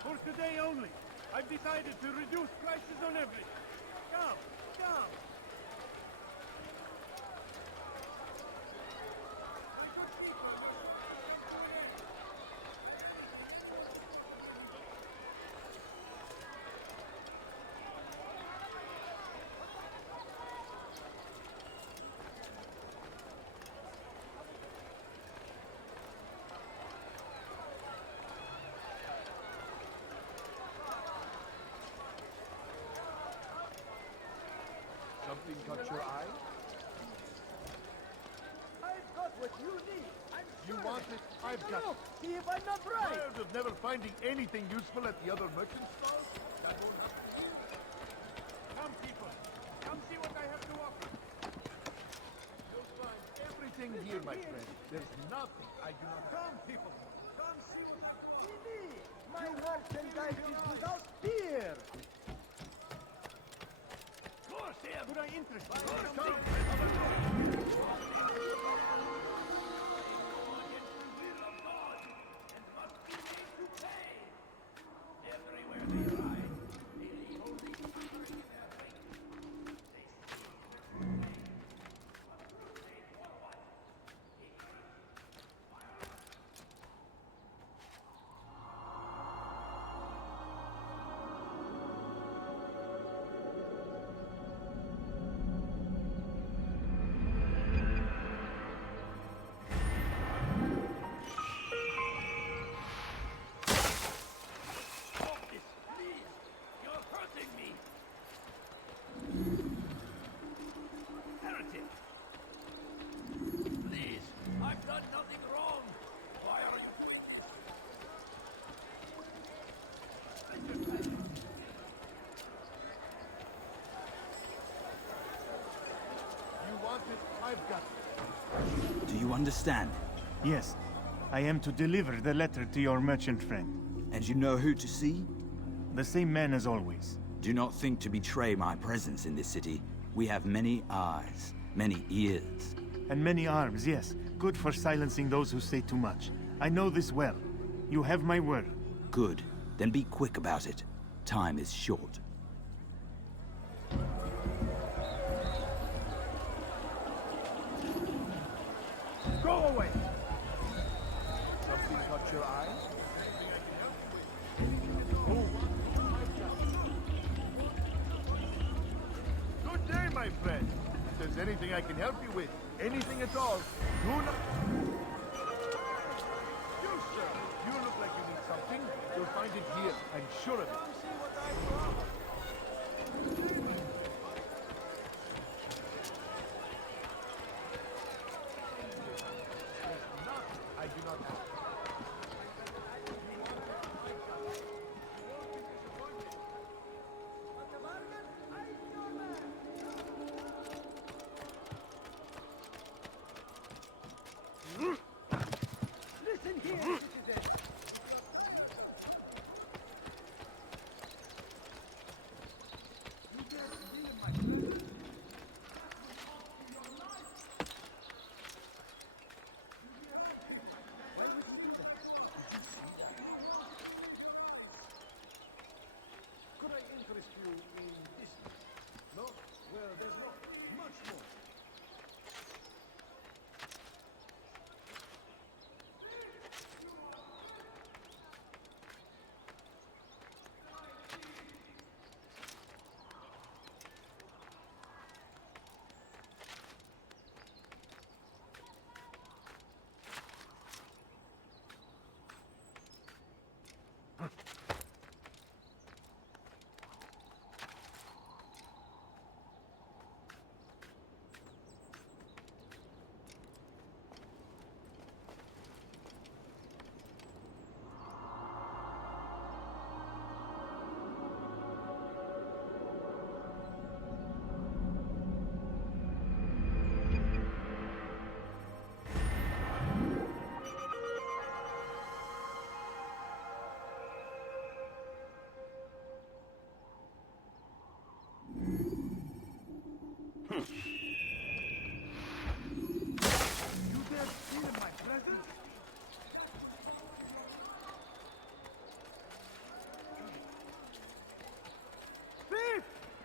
For today only, I've decided to reduce prices on everything. Come, come! Something caught your eye? I've got what you need. You want it? I've got it. See if I'm not right. Tired of never finding anything useful at the other merchant stalls? That won't happen here. Come, people. Come see what I have to offer. You'll find everything here, my friend. There's nothing I do not have. Come, people. Come see what we need. My merchandise is without fear. Could I interest you in something? I've got it. Do you understand? Yes. I am to deliver the letter to your merchant friend. And you know who to see? The same man as always. Do not think to betray my presence in this city. We have many eyes, many ears. And many arms, yes. Good for silencing those who say too much. I know this well. You have my word. Good. Then be quick about it. Time is short. Go away! Something caught your eye? Good day, my friend. If there's anything I can help you with, anything at all, do not... You, sir, you look like you need something. You'll find it here. I'm sure of it. I do not have. Listen here, citizen. Could I interest you in business? No? Well, there's not much more.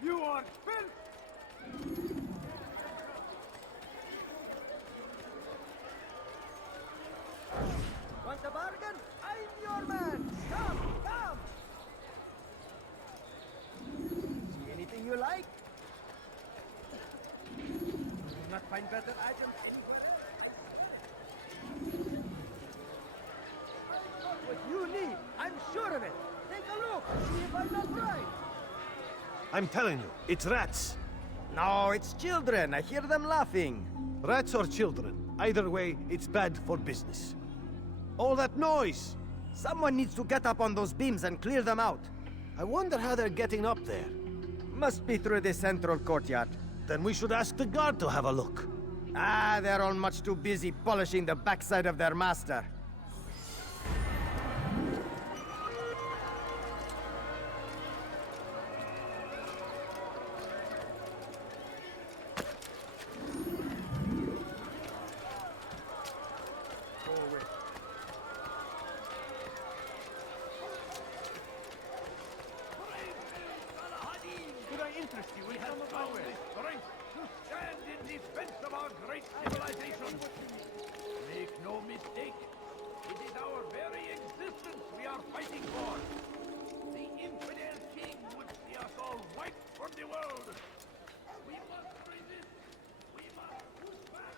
You are filth! Want a bargain? I'm your man! Come, come! See anything you like? You'll not find better items anywhere. I've got what you need. I'm sure of it. Take a look. See if I'm not right. I'm telling you, it's rats. No, it's children. I hear them laughing. Rats or children. Either way, it's bad for business. All that noise! Someone needs to get up on those beams and clear them out. I wonder how they're getting up there. Must be through the central courtyard. Then we should ask the guard to have a look. Ah, they're all much too busy polishing the backside of their master. Could I interest you in some of our strength to stand in defense of our great civilization? Make no mistake, it is our very existence we are fighting for. The infidel king would see us all wiped from the world. We must resist. We must push back.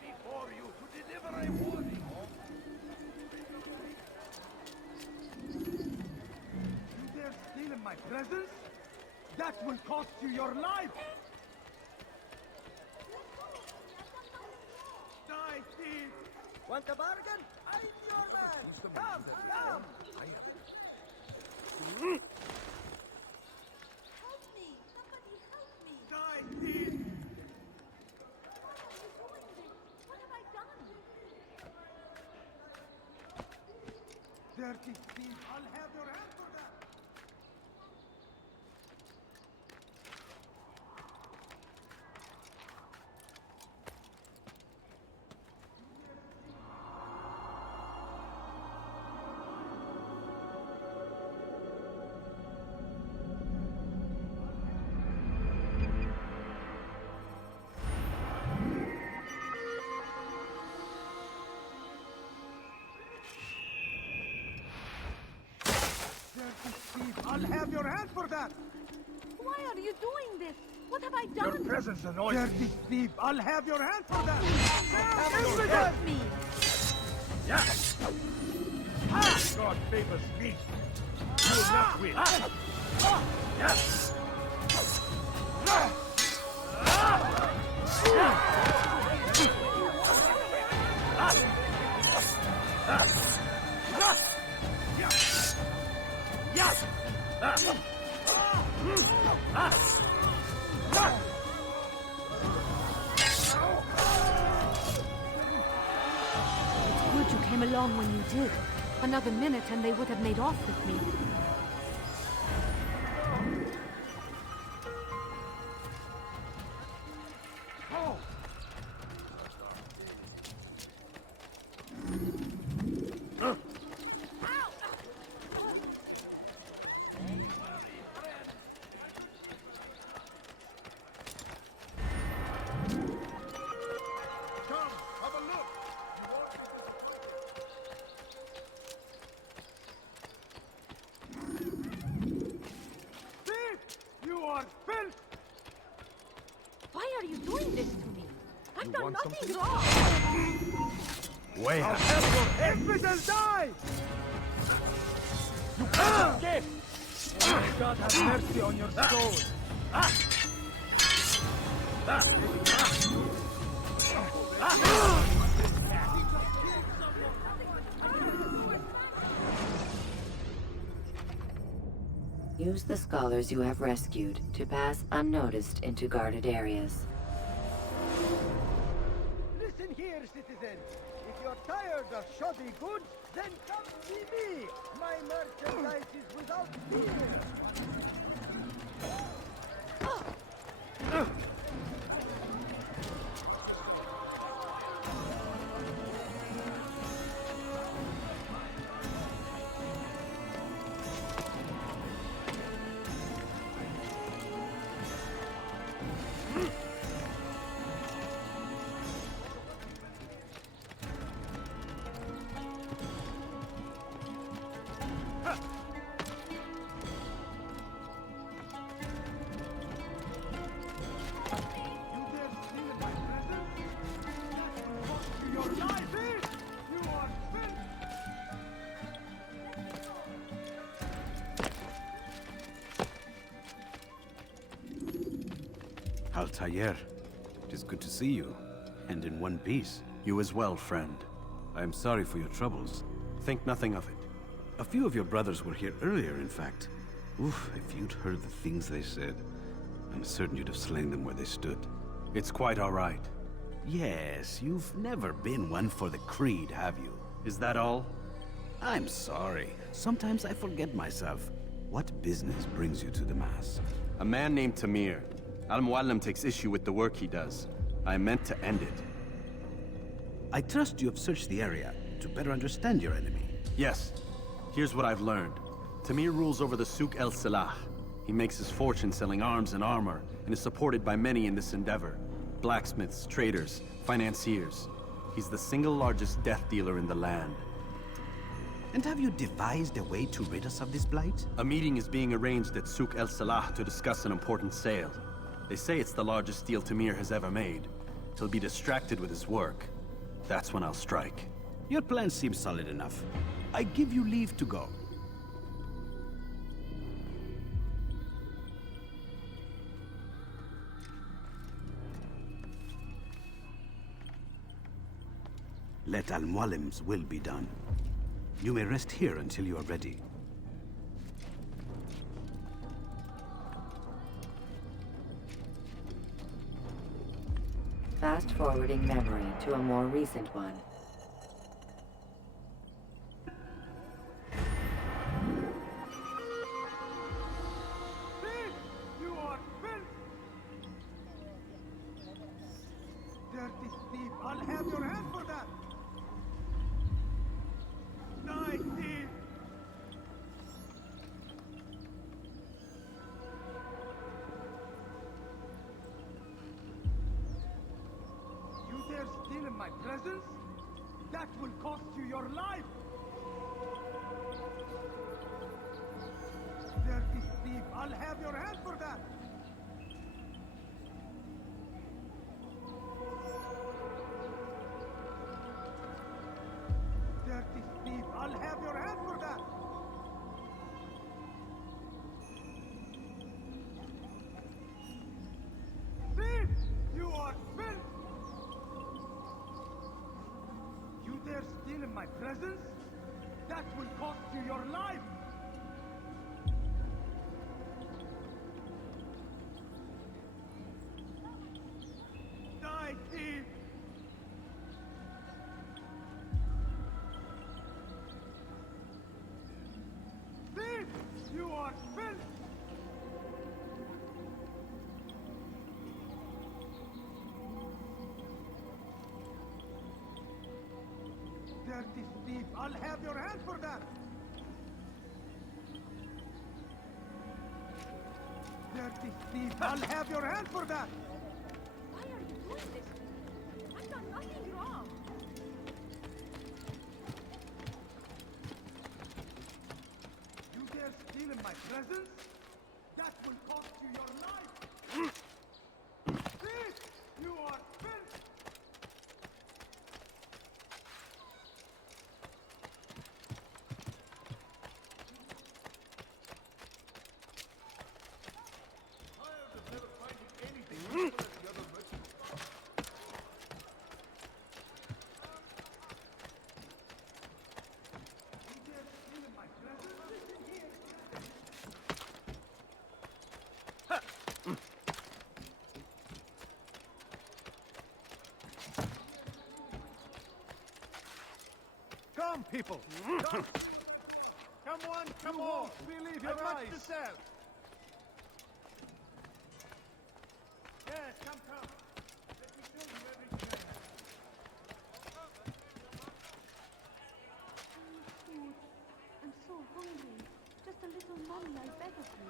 Before you to deliver a warning. You dare steal in my presence? That will cost you your life! Die, thief! Want a bargain? I'm your man! Come, come! Help me! Somebody help me! Die, thief! What have I done? Dirty thief! I'll have your hand for that! Dirty thief! I'll have your hand for that! Why are you doing this? What have I Your done? presence annoys me. Dirty thief! I'll have your hand for that! Help me! Yeah! God favors me! You will not win! Yes! Good you came along when you did. Another minute and they would have made off with me. Why are you doing this to me? I've done nothing wrong. Wait. I'll have your infidel die! You can't escape! God have mercy on your soul. Use the scholars you have rescued to pass unnoticed into guarded areas. Listen here, citizen. If you're tired of shoddy goods, then come see me. My merchandise is without fear. Altair, it is good to see you, and in one piece. You as well, friend. I am sorry for your troubles. Think nothing of it. A few of your brothers were here earlier, in fact. Oof, if you'd heard the things they said, I'm certain you'd have slain them where they stood. It's quite all right. Yes, you've never been one for the creed, have you? Is that all? I'm sorry. Sometimes I forget myself. What business brings you to the Mass? A man named Tamir. Al-Mualim takes issue with the work he does. I meant to end it. I trust you have searched the area to better understand your enemy. Yes. Here's what I've learned. Tamir rules over the Souk El Salah. He makes his fortune selling arms and armor, and is supported by many in this endeavor. Blacksmiths, traders, financiers. He's the single largest death dealer in the land. And have you devised a way to rid us of this blight? A meeting is being arranged at Souk El Salah to discuss an important sale. They say it's the largest deal Tamir has ever made. He'll be distracted with his work. That's when I'll strike. Your plan seems solid enough. I give you leave to go. Let Al-Mualim's will be done. You may rest here until you are ready. Fast-forwarding memory to a more recent one. Thief! You are filth! Dirty thief! I'll have your hand for that! Die, thief! You dare steal in my presence? That will cost you your life! Dirty thief! I'll have your hand for that! Dirty thief! I'll have your hand for that! Thief! You are filth! You dare steal in my presence? That will cost you your life! Die, thief! Thief! You are filth! Dirty thief! I'll have your hand for that! Dirty thief! I'll have your hand for that! Why are you doing this? I've done nothing wrong. You dare steal in my presence? That will cost you your life! Thief! You are filth! people. Come one, come all. Believe your eyes. Much to sell. Yes, come. Let me show you everything I have. Food. I'm so hungry. Just a little money, I beg of you.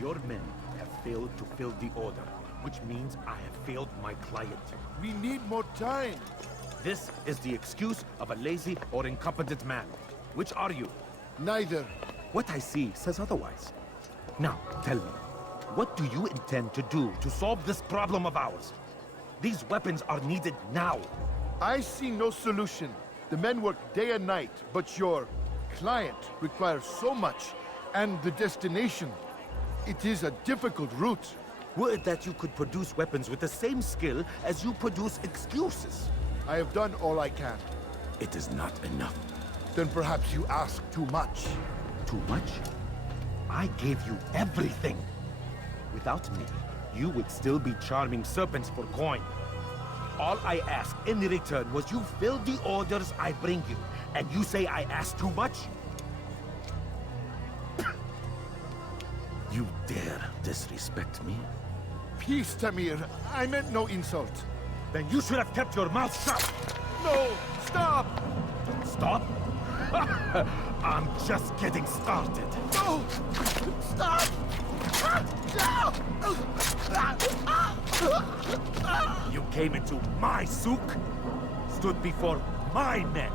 Your men have failed to fill the order, which means I have failed my client. We need more time. This is the excuse of a lazy or incompetent man. Which are you? Neither. What I see says otherwise. Now, tell me, what do you intend to do to solve this problem of ours? These weapons are needed now. I see no solution. The men work day and night, but your client requires so much, and the destination. It is a difficult route. Were it that you could produce weapons with the same skill as you produce excuses. I have done all I can. It is not enough. Then perhaps you ask too much. Too much? I gave you everything. Without me, you would still be charming serpents for coin. All I ask in return was you fill the orders I bring you, and you say I ask too much? You dare disrespect me? Peace, Tamir. I meant no insult. Then you should have kept your mouth shut! No! Stop! Stop? I'm just getting started. No! Stop! You came into my souk, stood before my men,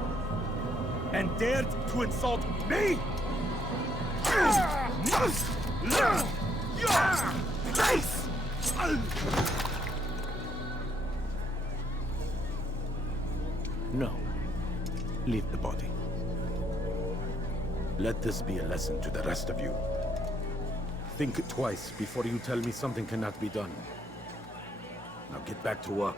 and dared to insult me? Must learn your place! No. Leave the body. Let this be a lesson to the rest of you. Think twice before you tell me something cannot be done. Now get back to work.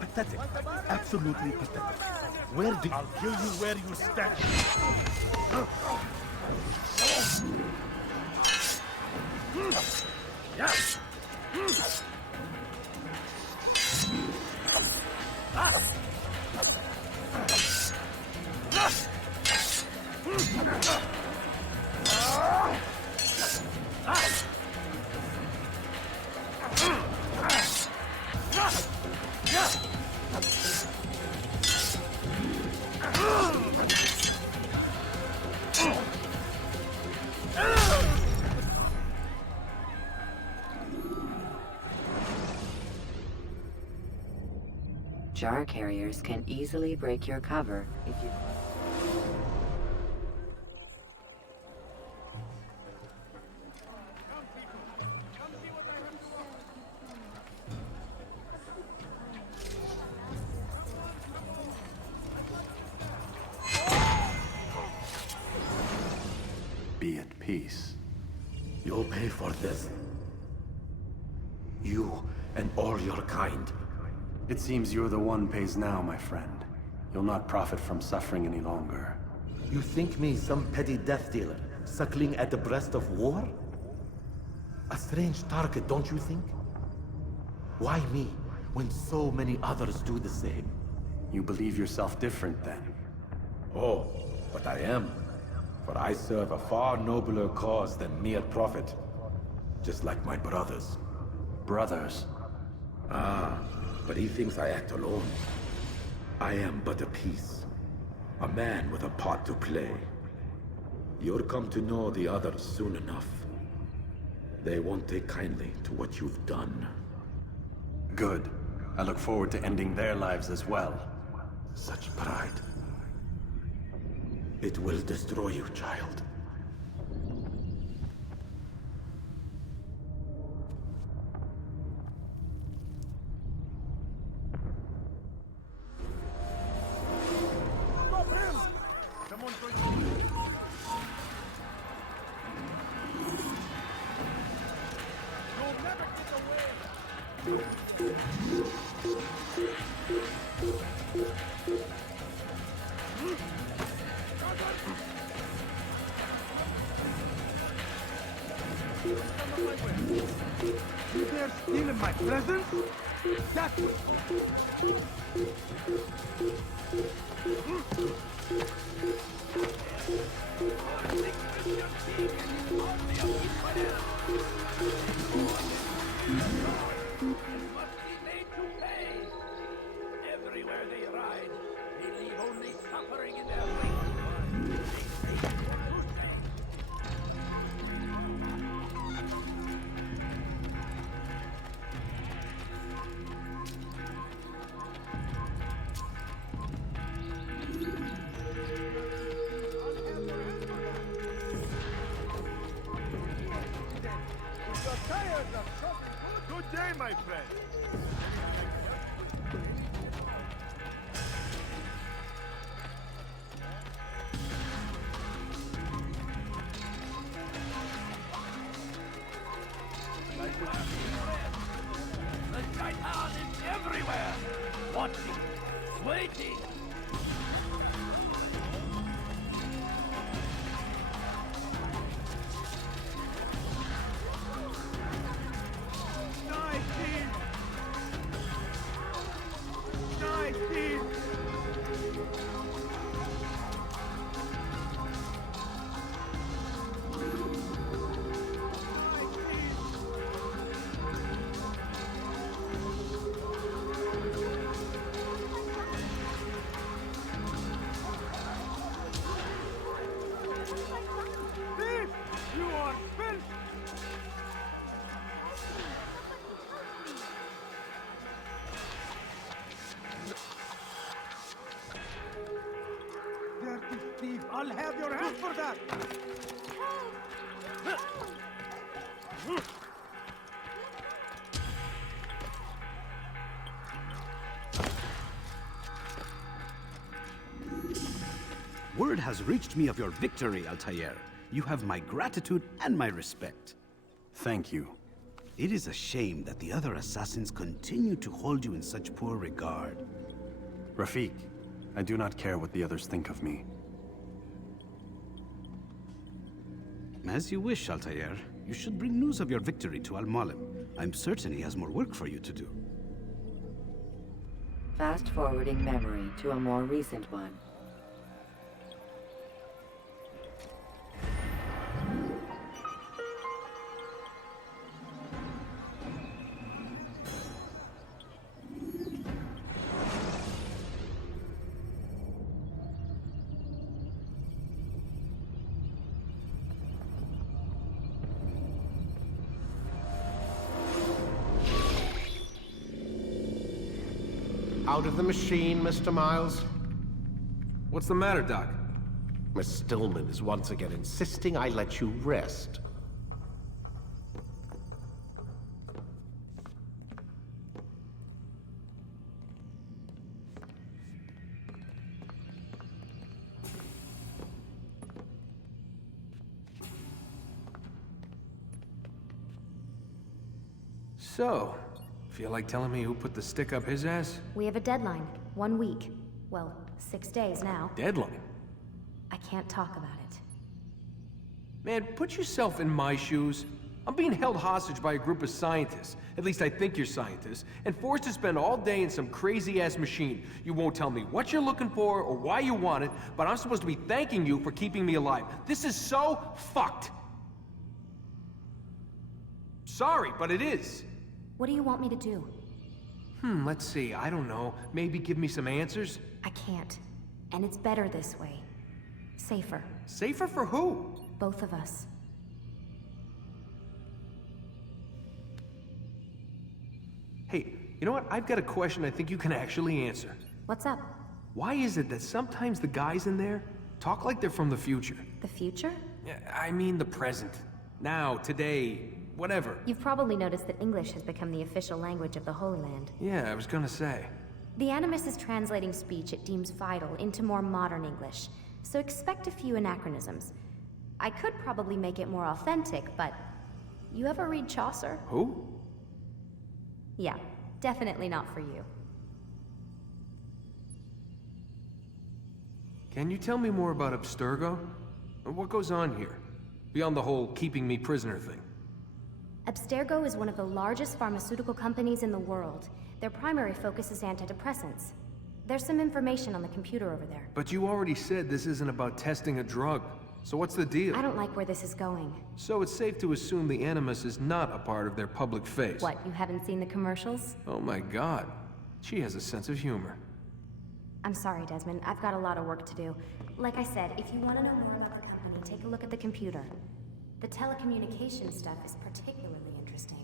Pathetic. Absolutely pathetic. Where do I'll kill you where you stand. Yes. Jar carriers can easily break your cover if you... be at peace. You'll pay for this. You and all your kind. It seems you're the one pays now, my friend. You'll not profit from suffering any longer. You think me some petty death dealer, suckling at the breast of war? A strange target, don't you think? Why me, when so many others do the same? You believe yourself different, then? Oh, but I am. For I serve a far nobler cause than mere profit. Just like my brothers. Brothers? Ah, but he thinks I act alone. I am but a piece. A man with a part to play. You'll come to know the others soon enough. They won't take kindly to what you've done. Good. I look forward to ending their lives as well. Such pride. It will destroy you, child. Stop him! Someone going to... You'll never get away! You dare steal in my presence? That's Everywhere they ride, they leave only suffering in their wake. if you're tired of shopping good. Good day, my friend. The Shaitan is everywhere! Watching, waiting! You are filth! Dirty thief! I'll have your hand for that! Word has reached me of your victory, Altair. You have my gratitude and my respect. Thank you. It is a shame that the other assassins continue to hold you in such poor regard. Rafik, I do not care what the others think of me. As you wish, Altair. You should bring news of your victory to Al-Malim. I'm certain he has more work for you to do. Fast-forwarding memory to a more recent one. Out of the machine, Mr. Miles? What's the matter, Doc? Miss Stillman is once again insisting I let you rest. So, feel like telling me who put the stick up his ass? We have a deadline. 1 week. Well, 6 days now. Deadline? I can't talk about it. Man, put yourself in my shoes. I'm being held hostage by a group of scientists. At least I think you're scientists. And forced to spend all day in some crazy-ass machine. You won't tell me what you're looking for or why you want it, but I'm supposed to be thanking you for keeping me alive. This is so fucked. Sorry, but it is. What do you want me to do? Let's see. I don't know. Maybe give me some answers? I can't. And it's better this way. Safer. Safer for who? Both of us. Hey, you know what? I've got a question I think you can actually answer. What's up? Why is it that sometimes the guys in there talk like they're from the future? The future? Yeah, I mean the present. Now, today, whatever. You've probably noticed that English has become the official language of the Holy Land. Yeah, I was gonna say. The Animus is translating speech it deems vital into more modern English, so expect a few anachronisms. I could probably make it more authentic, but... You ever read Chaucer? Who? Yeah, definitely not for you. Can you tell me more about Abstergo? What goes on here? Beyond the whole keeping me prisoner thing. Abstergo is one of the largest pharmaceutical companies in the world. Their primary focus is antidepressants. There's some information on the computer over there. But you already said this isn't about testing a drug. So what's the deal? I don't like where this is going. So it's safe to assume the Animus is not a part of their public face. What, you haven't seen the commercials? Oh my god. She has a sense of humor. I'm sorry, Desmond. I've got a lot of work to do. Like I said, if you want to know more about the company, take a look at the computer. The telecommunication stuff is particularly interesting.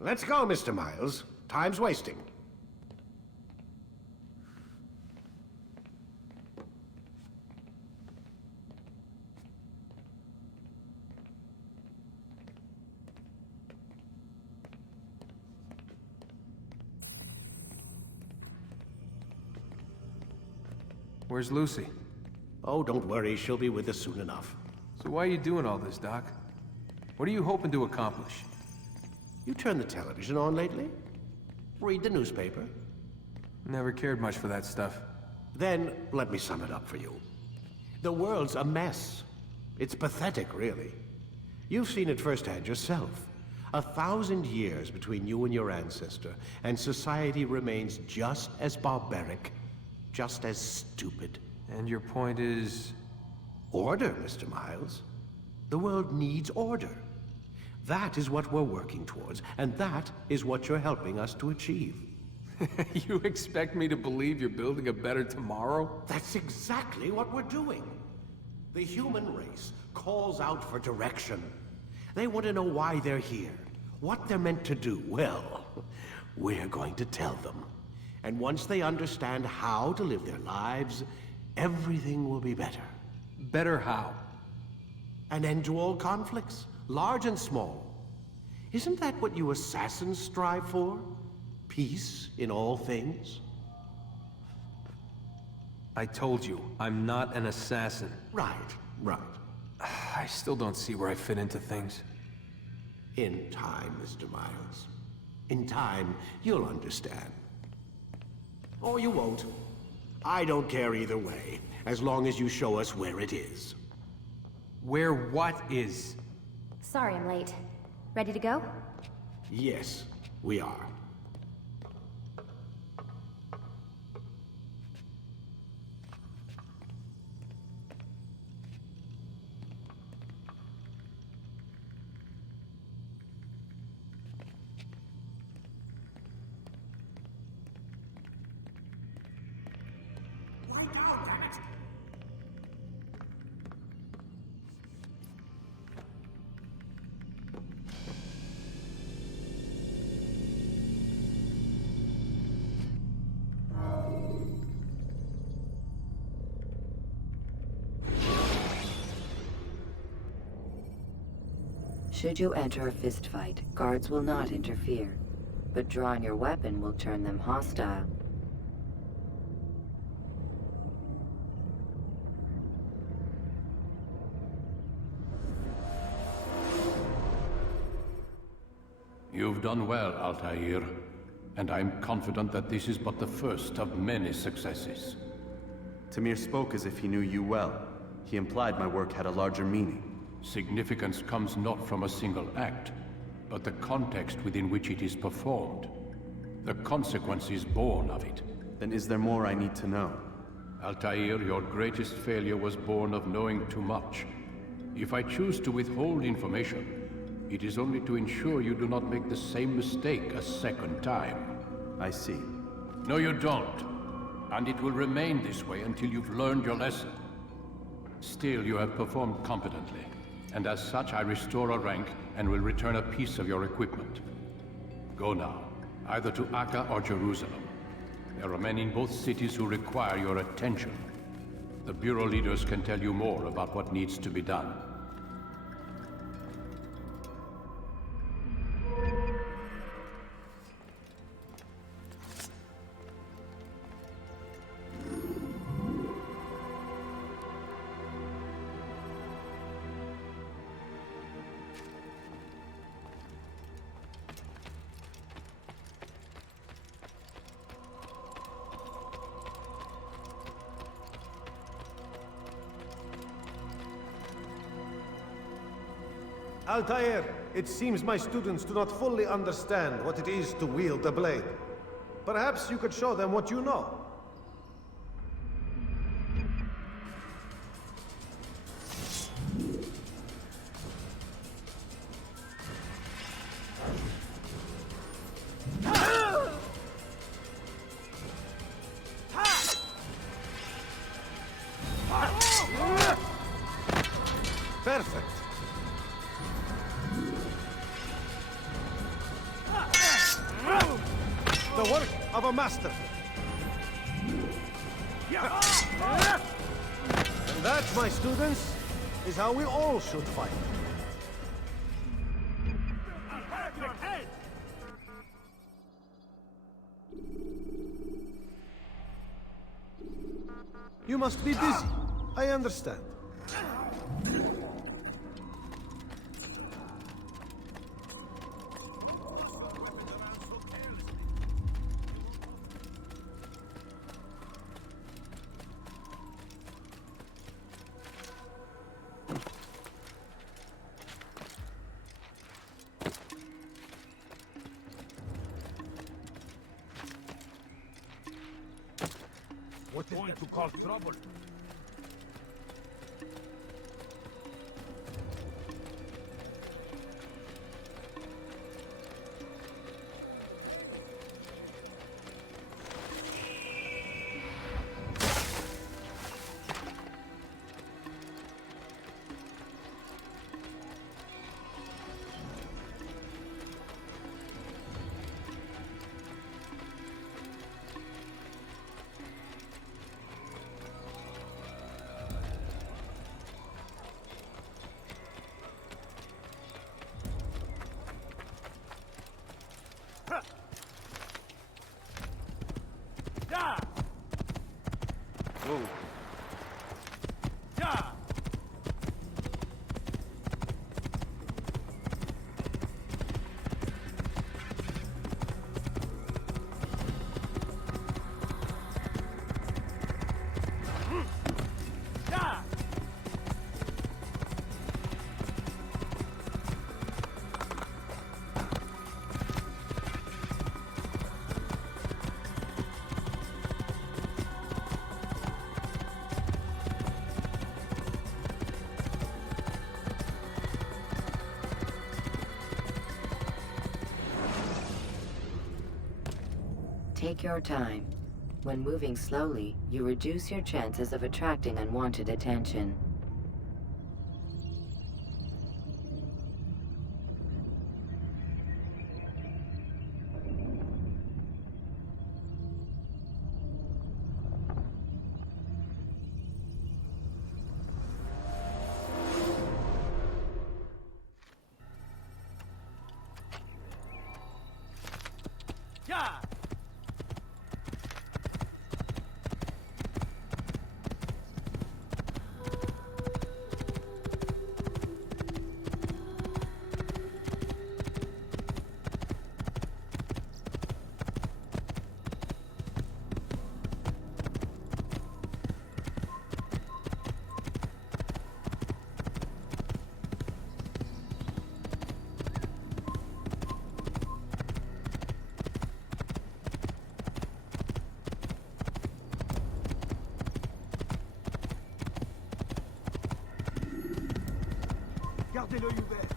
Let's go, Mr. Miles. Time's wasting. Where's Lucy? Oh, don't worry. She'll be with us soon enough. So why are you doing all this, Doc? What are you hoping to accomplish? You turned the television on lately? Read the newspaper? Never cared much for that stuff. Then, let me sum it up for you. The world's a mess. It's pathetic, really. You've seen it firsthand yourself. 1,000 years between you and your ancestor, and society remains just as barbaric, just as stupid. And your point is? Order, Mr. Miles. The world needs order. That is what we're working towards, and that is what you're helping us to achieve. You expect me to believe you're building a better tomorrow? That's exactly what we're doing. The human race calls out for direction. They want to know why they're here, what they're meant to do. Well, we're going to tell them. And once they understand how to live their lives, everything will be better. Better how? An end to all conflicts, large and small. Isn't that what you assassins strive for? Peace in all things? I told you, I'm not an assassin. Right. I still don't see where I fit into things. In time, Mr. Miles. In time, you'll understand. Or you won't. I don't care either way, as long as you show us where it is. Where what is? Sorry I'm late. Ready to go? Yes, we are. Should you enter a fistfight, guards will not interfere, but drawing your weapon will turn them hostile. You've done well, Altair, and I'm confident that this is but the first of many successes. Tamir spoke as if he knew you well. He implied my work had a larger meaning. Significance comes not from a single act, but the context within which it is performed. The consequences born of it. Then is there more I need to know? Altair, your greatest failure was born of knowing too much. If I choose to withhold information, it is only to ensure you do not make the same mistake a second time. I see. No, you don't. And it will remain this way until you've learned your lesson. Still, you have performed competently. And as such, I restore a rank and will return a piece of your equipment. Go now, either to Acre or Jerusalem. There are men in both cities who require your attention. The Bureau leaders can tell you more about what needs to be done. Altair, it seems my students do not fully understand what it is to wield a blade. Perhaps you could show them what you know. Perfect. The work of a master. And that, my students, is how we all should fight. You must be busy. I understand. What is going to cause trouble? take your time. When moving slowly, you reduce your chances of attracting unwanted attention. Gardez l'œil ouvert.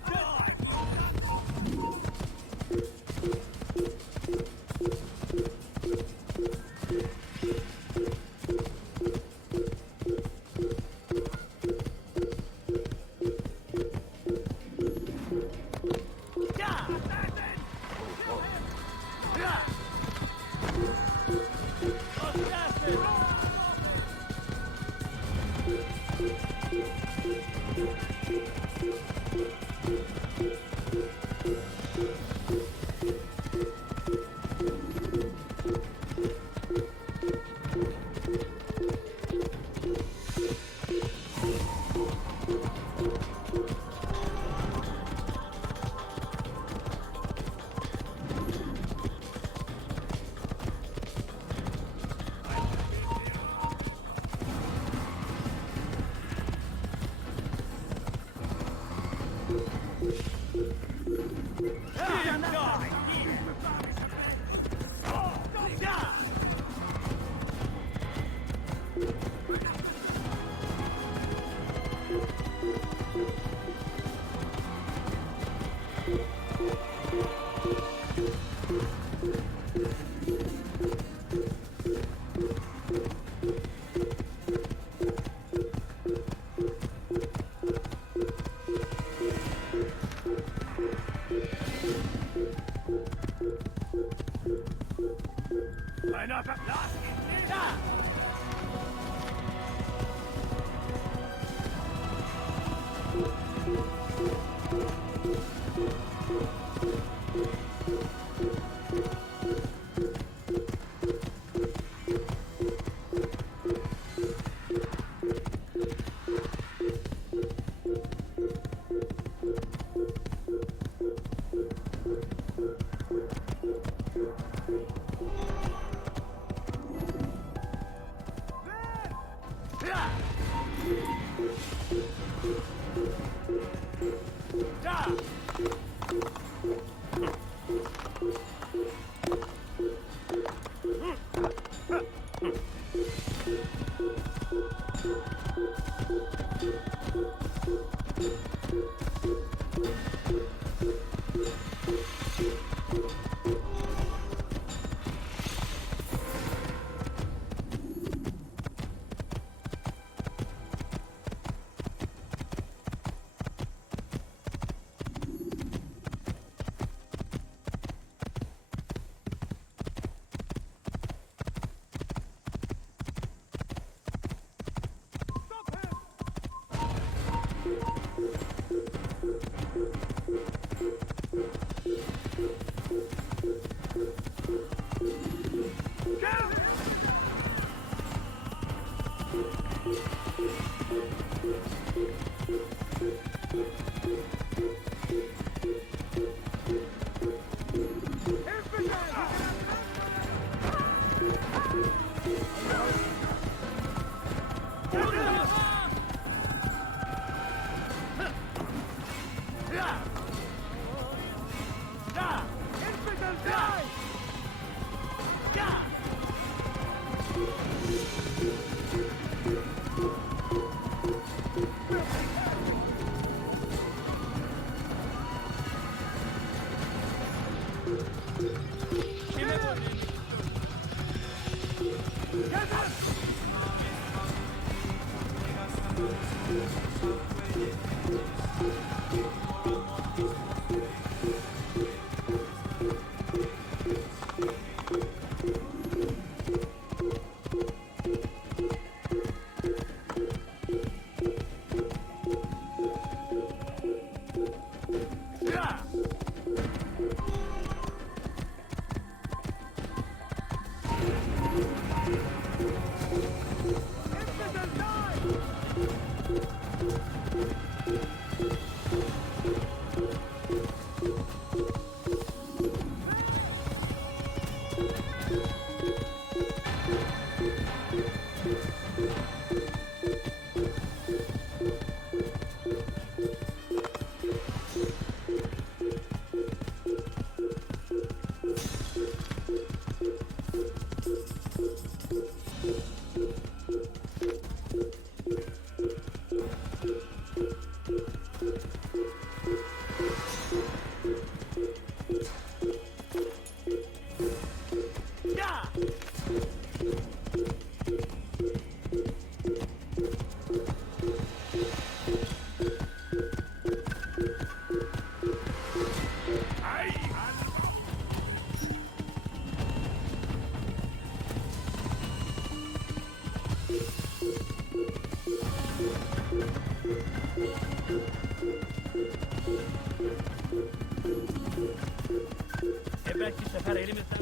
Belki sefer elimizden...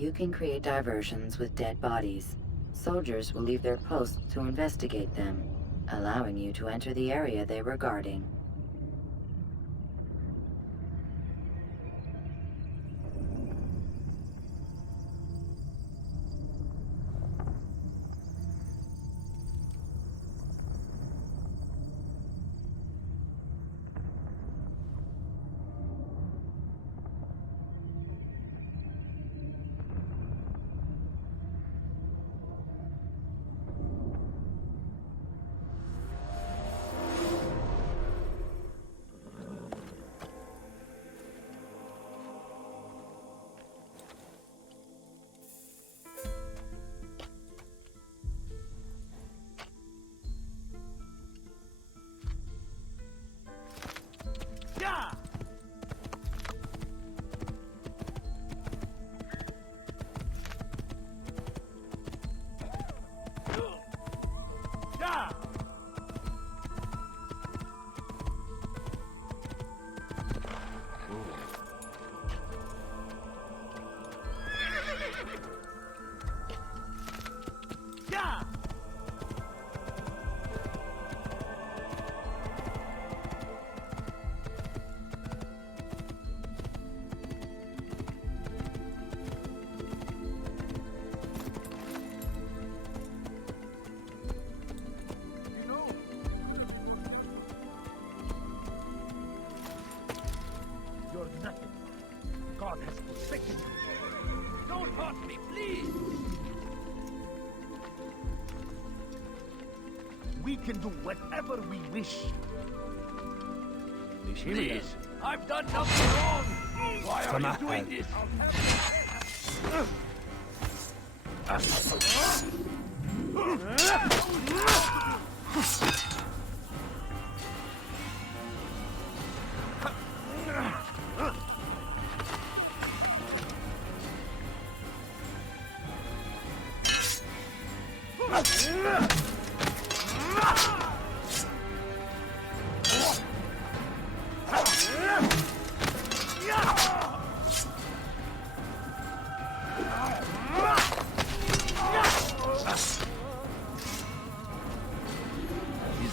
You can create diversions with dead bodies. Soldiers will leave their posts to investigate them, allowing you to enter the area they were guarding. You're nothing. God has forsaken you. Don't hurt me, please! We can do whatever we wish. Please, I've done nothing wrong! Why are you doing this?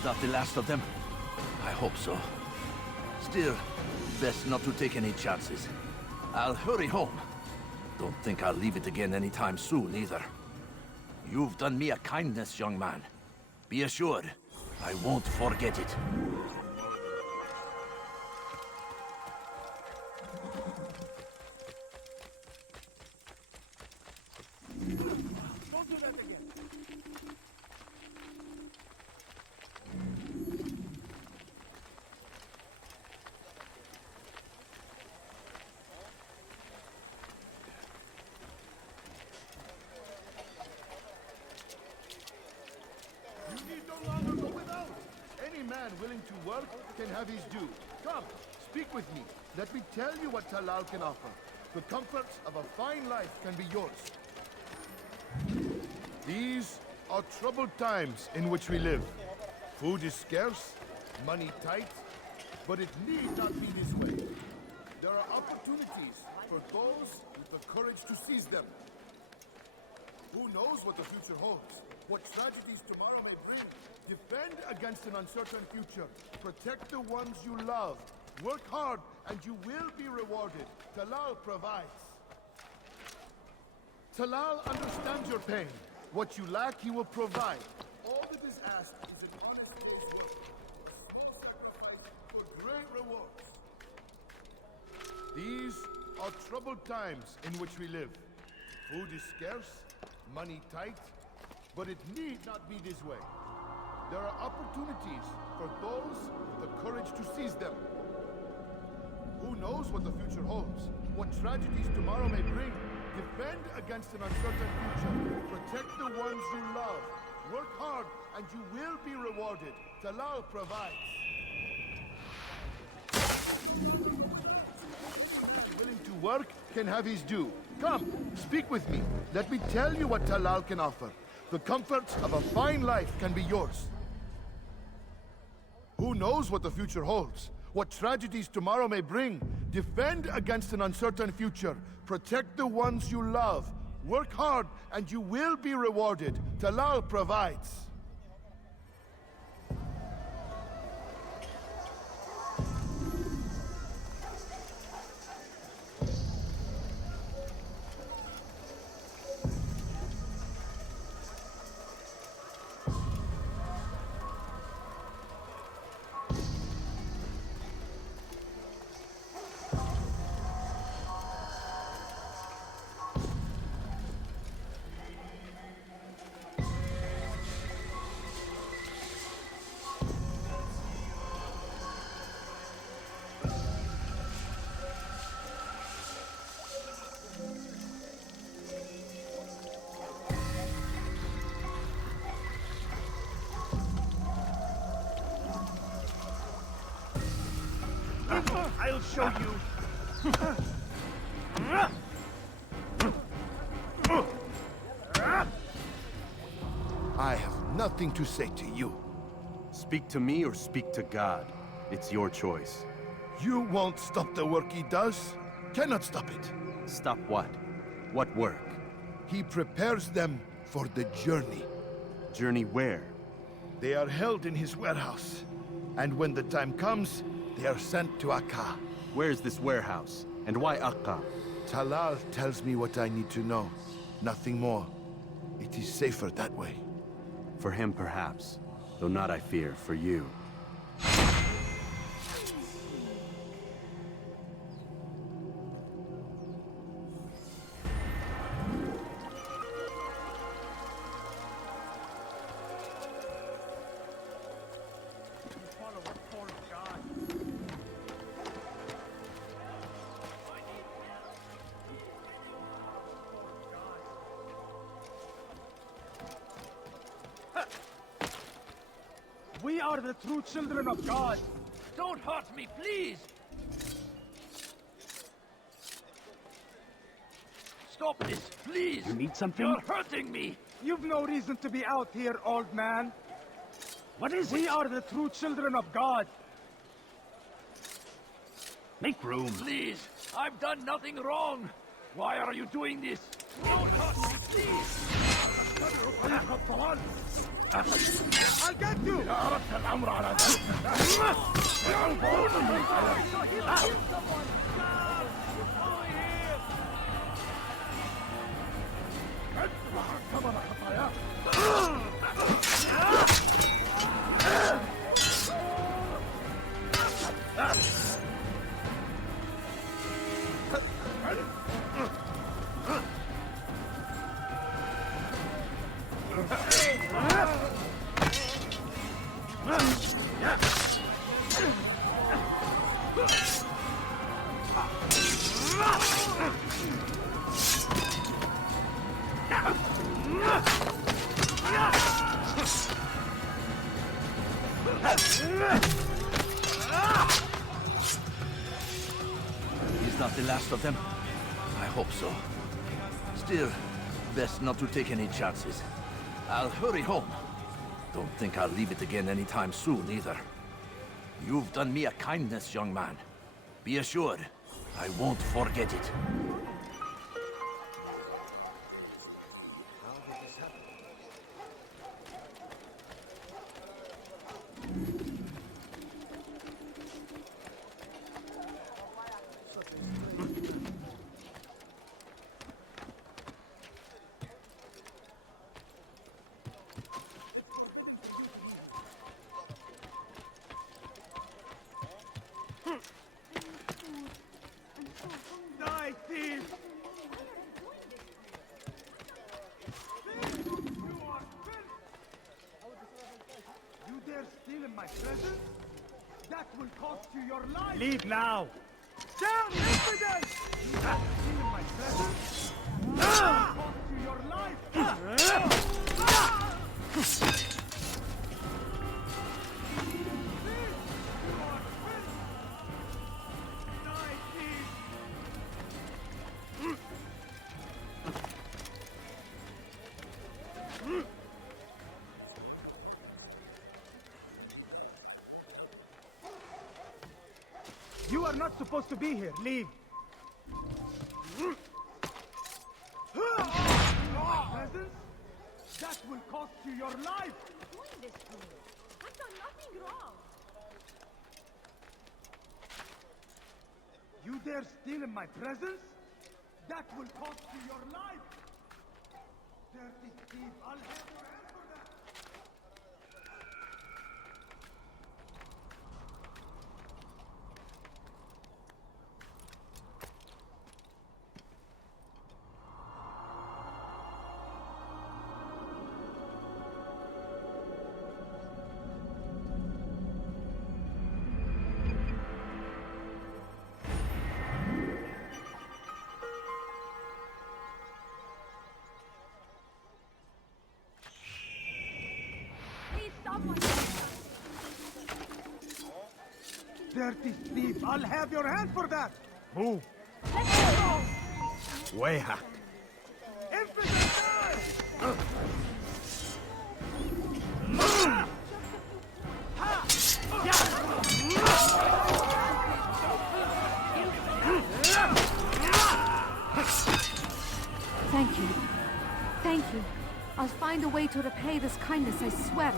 not the last of them? I hope so. Still, best not to take any chances. I'll hurry home. Don't think I'll leave it again anytime soon, either. You've done me a kindness, young man. Be assured, I won't forget it. Don't do that again. You need no longer go without. Any man willing to work can have his due. Come, speak with me. Let me tell you what Talal can offer. The comforts of a fine life can be yours. These are troubled times in which we live. Food is scarce, money tight, but it need not be this way. There are opportunities for those with the courage to seize them. Who knows what the future holds? What tragedies tomorrow may bring? Defend against an uncertain future. Protect the ones you love. Work hard and you will be rewarded. Talal provides. Talal understands your pain. What you lack, he will provide. All that is asked is an honest small sacrifice for great rewards. These are troubled times in which we live. Food is scarce, money tight, but it need not be this way. There are opportunities for those with the courage to seize them. Who knows what the future holds? What tragedies tomorrow may bring? Defend against an uncertain future. Protect the ones you love. Work hard and you will be rewarded. Talal provides. Willing to work can have his due. Come, speak with me. Let me tell you what Talal can offer. The comforts of a fine life can be yours. Who knows what the future holds? What tragedies tomorrow may bring? Defend against an uncertain future. Protect the ones you love. Work hard and you will be rewarded. Talal provides. I'll show you. I have nothing to say to you. Speak to me or speak to God. It's your choice. You won't stop the work he does. Cannot stop it. Stop what? What work? He prepares them for the journey. Journey where? They are held in his warehouse. And when the time comes, they are sent to Akka. Where is this warehouse? And why Akka? Talal tells me what I need to know. Nothing more. It is safer that way. For him, perhaps. Though not, I fear, for you. We are the true children of God. Don't hurt me, please! Stop this, please! You need something? You're hurting me! You've no reason to be out here, old man. What is it? We are the true children of God. Make room. Please, I've done nothing wrong. Why are you doing this? Don't hurt me, please! I'll get you! He's not the last of them. I hope so. Still, best not to take any chances. I'll hurry home. Don't think I'll leave it again anytime soon, either. You've done me a kindness, young man. Be assured, I won't forget it. Die, thief! You dare steal in my presence? That will cost you your life! Leave now! Down, infidel! You dare steal in my presence? That will cost you your life! You are not supposed to be here. Leave. Presence? That will cost you your life. I've done nothing wrong. You dare steal in my presence? That will cost you your life. Dirty thief, I'll have your hand for that. Dirty thief, I'll have your hand for that! Move! Wayhack! Thank you. Thank you. I'll find a way to repay this kindness, I swear it.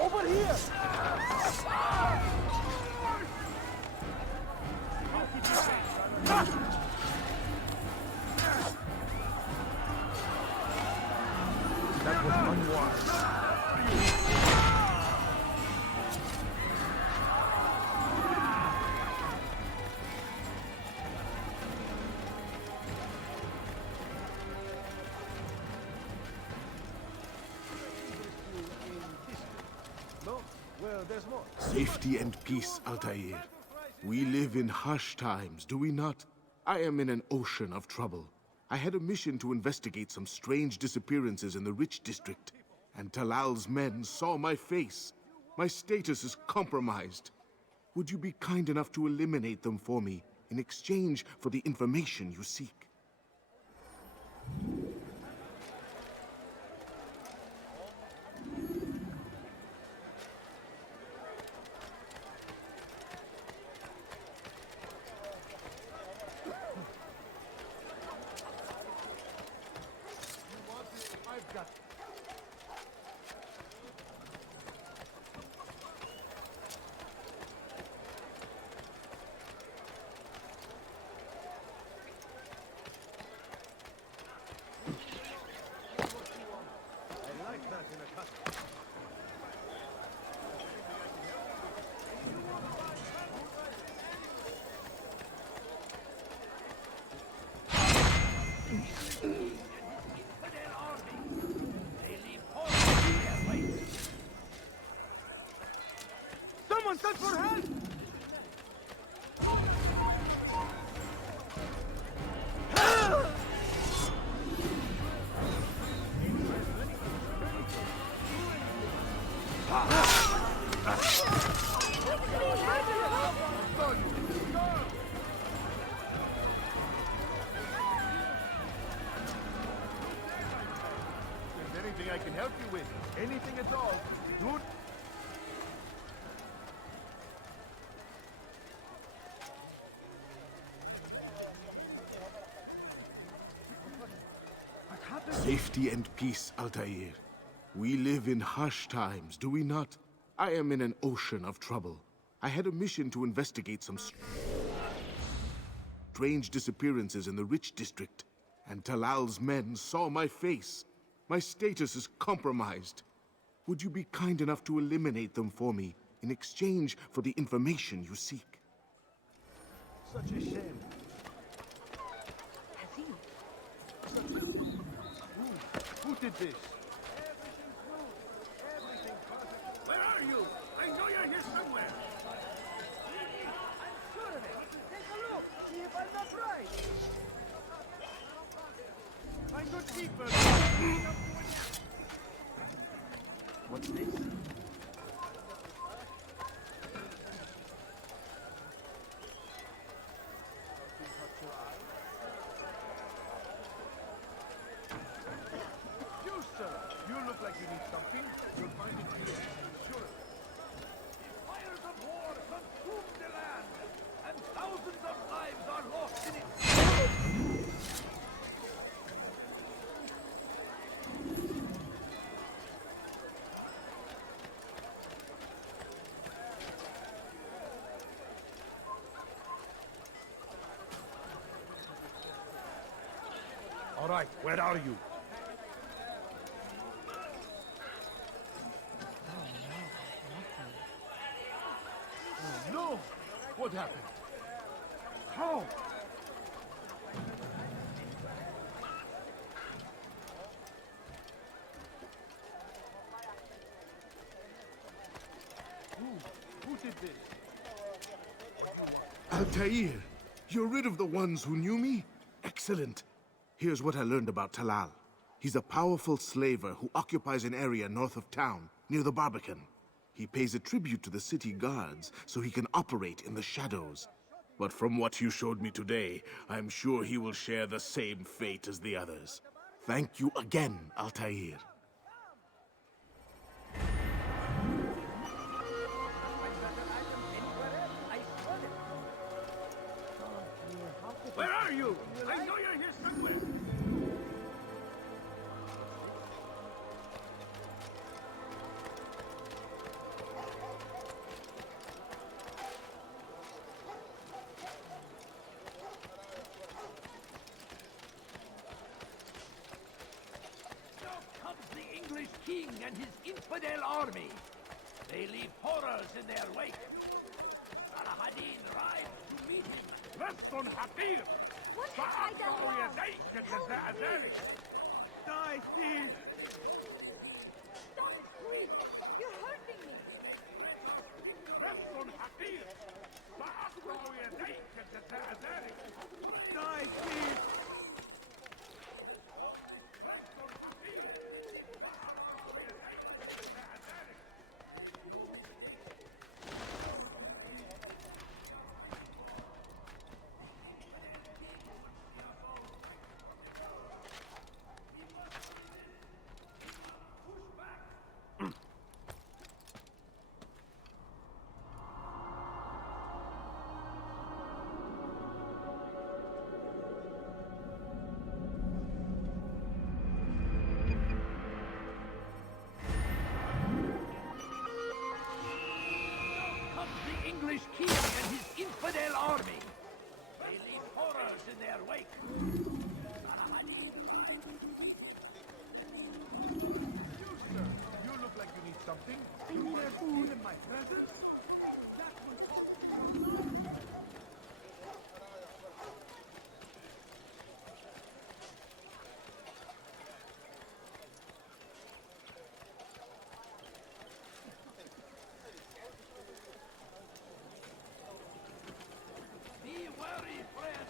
Over here! That was unwise. Safety and peace, Altair. We live in harsh times, do we not? I am in an ocean of trouble. I had a mission to investigate some strange disappearances in the Rich District, and Talal's men saw my face. My status is compromised. Would you be kind enough to eliminate them for me in exchange for the information you seek? got I like that in a cut. Someone send for help! If there's anything I can help you with, anything at all, dude. Safety and peace, Altair. We live in harsh times, do we not? I am in an ocean of trouble. I had a mission to investigate some strange disappearances in the Rich District, and Talal's men saw my face. My status is compromised. Would you be kind enough to eliminate them for me in exchange for the information you seek? Such a shame. Who did this? Where are you? I know you're here somewhere. I'm sure of it. Take a look. See if I'm not right. My good people. What's this? You, sir. You look like you need something. You'll find it here. Sure. Fires of war consume the land, and thousands of lives are lost in it. All right, where are you? Oh, no! What happened? How? Who did this? What do you want? Altair, you're rid of the ones who knew me? Excellent. Here's what I learned about Talal. He's a powerful slaver who occupies an area north of town, near the Barbican. He pays a tribute to the city guards so he can operate in the shadows. But from what you showed me today, I'm sure he will share the same fate as the others. Thank you again, Altair. Where are you? I know you're here somewhere. Now comes the English king and his infidel army. They leave horrors in their wake. Saladin rides to meet him. Reston Hatir! What have I done wrong? Help me! Die, thief! Stop it, please! You're hurting me! Reston Hatir! Die, thief! English king and his infidel army. They leave horrors in their wake. You look like you need something. You wear food in my presence? Be wary, friend.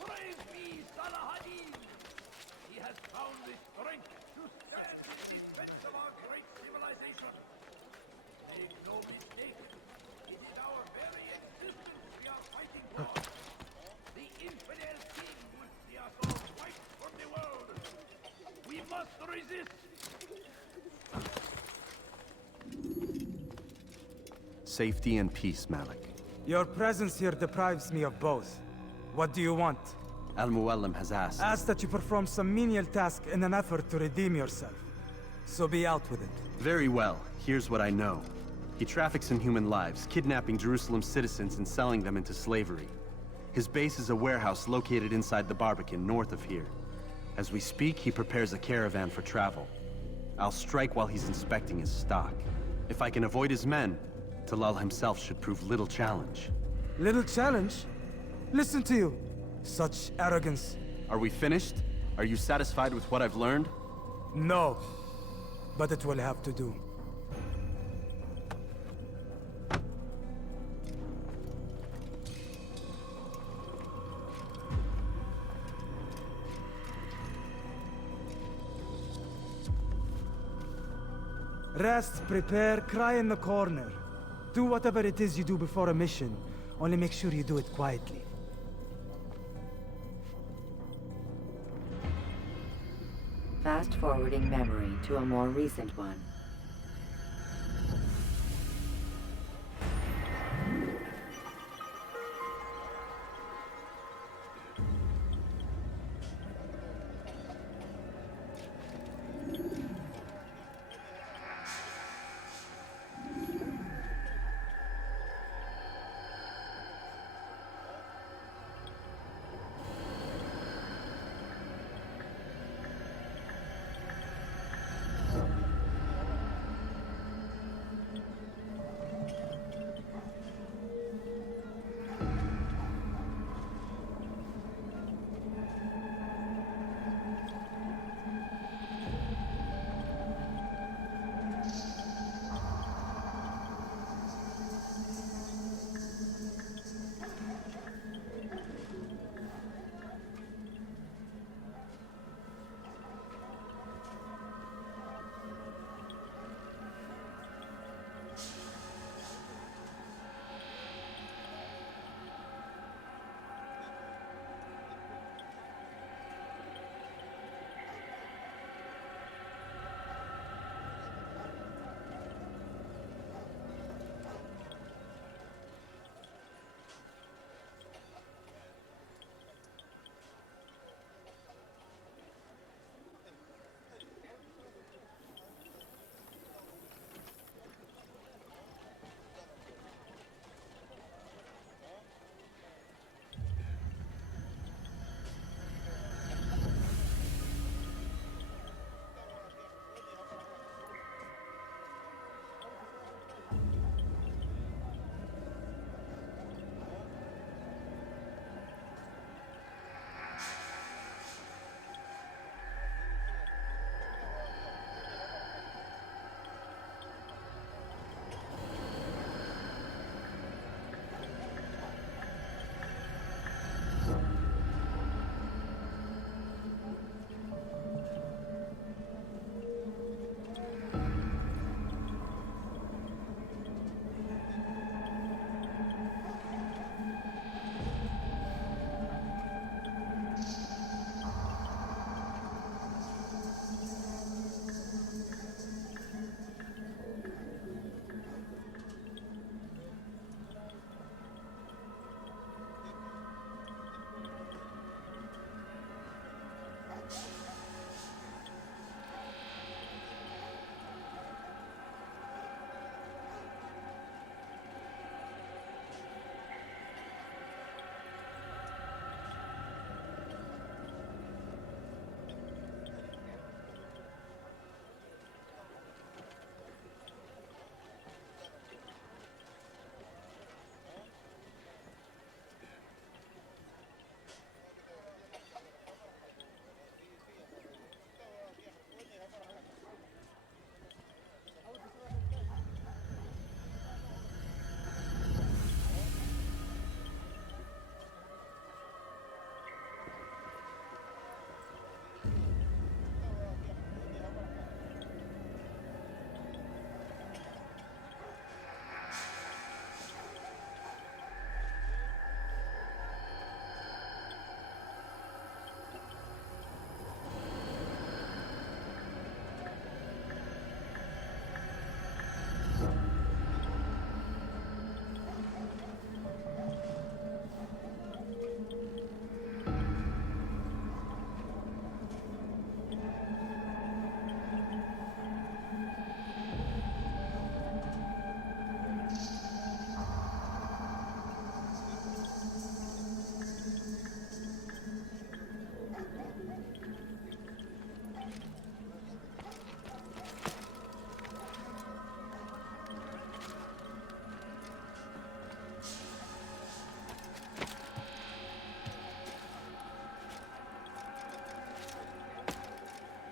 Praise be Salahadin! He has found the strength to stand in defense of our great civilization. Make no mistake, it is our very existence we are fighting for. The infidel king will see us all wiped from the world. We must resist. Safety and peace, Malik. Your presence here deprives me of both. What do you want? Al-Muallim has asked. Ask that you perform some menial task in an effort to redeem yourself. So be out with it. Very well. Here's what I know. He traffics in human lives, kidnapping Jerusalem citizens and selling them into slavery. His base is a warehouse located inside the Barbican, north of here. As we speak, he prepares a caravan for travel. I'll strike while he's inspecting his stock. If I can avoid his men, Talal himself should prove little challenge. Little challenge? Listen to you. Such arrogance. Are we finished? Are you satisfied with what I've learned? No. But it will have to do. Rest, prepare, cry in the corner. Do whatever it is you do before a mission. Only make sure you do it quietly. Fast-forwarding memory to a more recent one.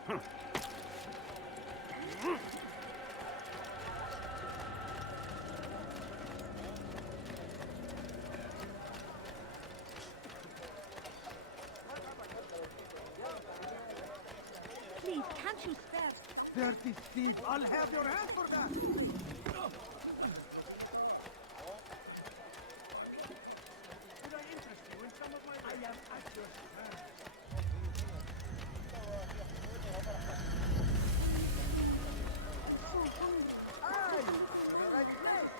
Please, can't you spare? Dirty thief! I'll have your hand for that! Could I interest you in some of my... I am at your service. Aye! To the right place!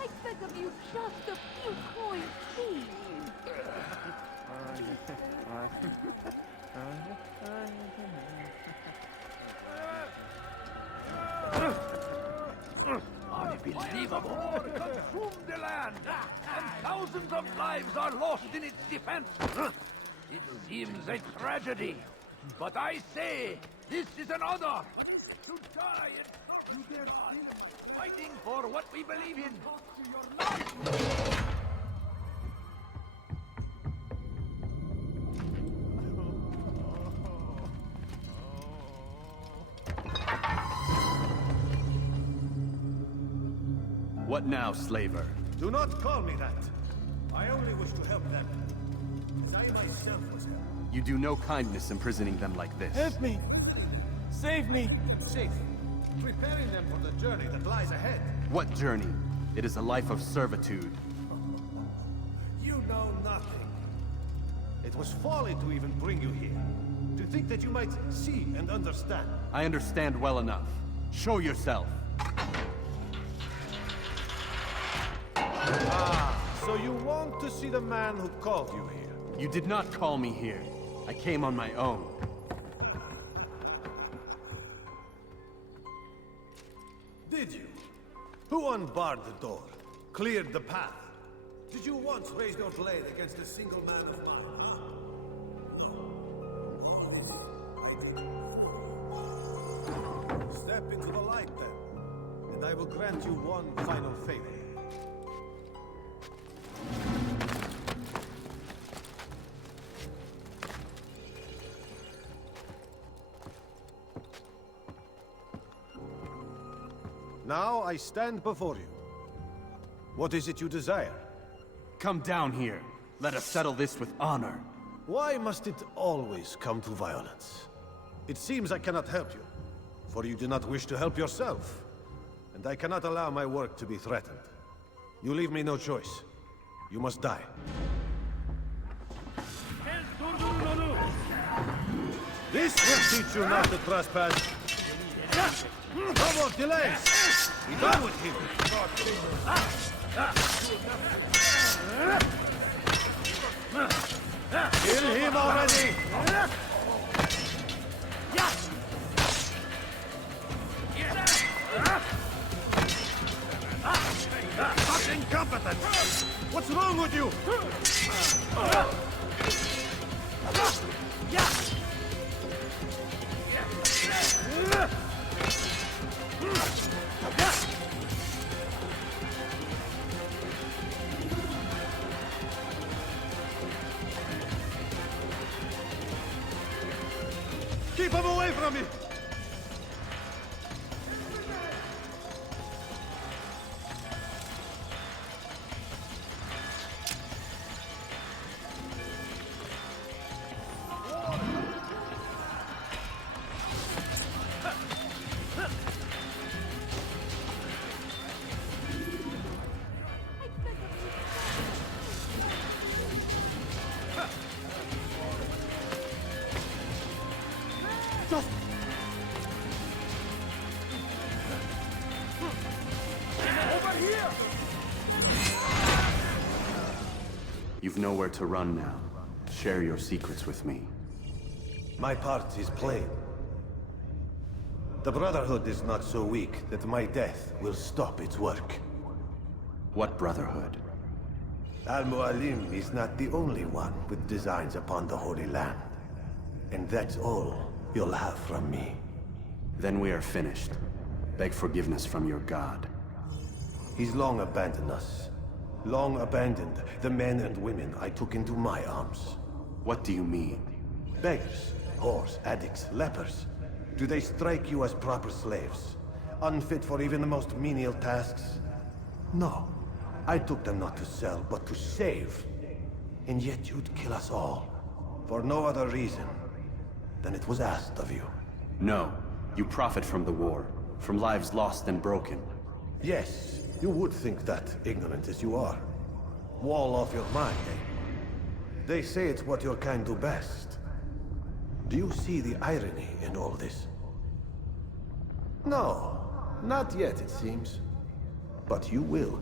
I beg of you, just a few coins, please. Unbelievable! War consumed the land, and thousands of lives are lost in its defense. It seems a tragedy, but I say this is an honor to die in service, fighting for what we believe in. What now, slaver? Do not call me that. I only wish to help them, as I myself was helped. You do no kindness imprisoning them like this. Help me! Save me! Safe. Preparing them for the journey that lies ahead. What journey? It is a life of servitude. You know nothing. It was folly to even bring you here. To think that you might see and understand. I understand well enough. Show yourself. So you want to see the man who called you here? You did not call me here. I came on my own. Did you? Who unbarred the door? Cleared the path? Did you once raise your blade against a single man of mine? Step into the light then, and I will grant you one final favor. Now I stand before you. What is it you desire? Come down here. Let us settle this with honor. Why must it always come to violence? It seems I cannot help you, for you do not wish to help yourself. And I cannot allow my work to be threatened. You leave me no choice. You must die. This will teach you not to trespass. No more delays! Be done with him! Kill him already! Not incompetent! What's wrong with you? Keep him away from me! here! You've nowhere to run now. Share your secrets with me. My part is plain. The Brotherhood is not so weak that my death will stop its work. What Brotherhood? Al-Mualim is not the only one with designs upon the Holy Land. And that's all you'll have from me. Then we are finished. Beg forgiveness from your god. He's long abandoned us. Long abandoned the men and women I took into my arms. What do you mean? Beggars, whores, addicts, lepers. Do they strike you as proper slaves? Unfit for even the most menial tasks? No. I took them not to sell, but to save. And yet you'd kill us all. For no other reason than it was asked of you. No. You profit from the war. From lives lost and broken. Yes, you would think that, ignorant as you are. Wall off your mind, eh? They say it's what your kind do best. Do you see the irony in all this? No, not yet, it seems. But you will.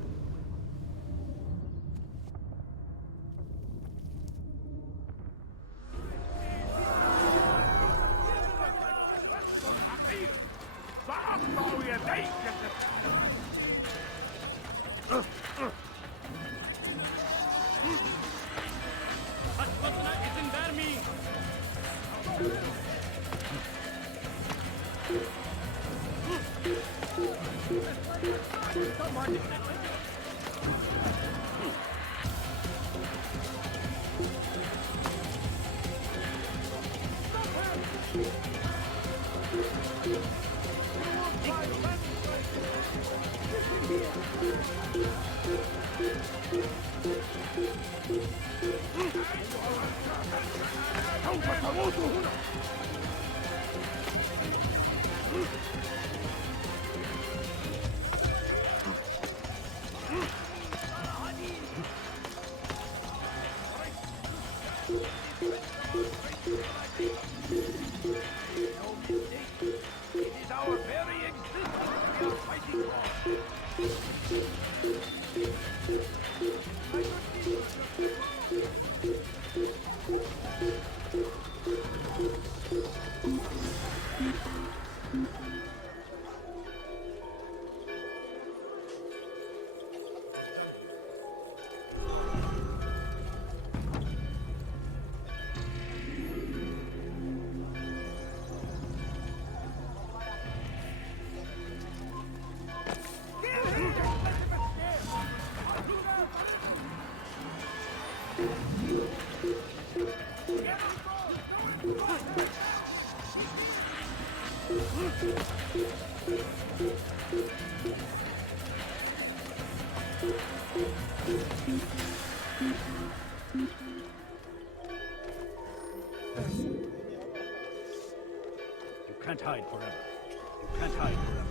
You can't hide forever. You can't hide forever.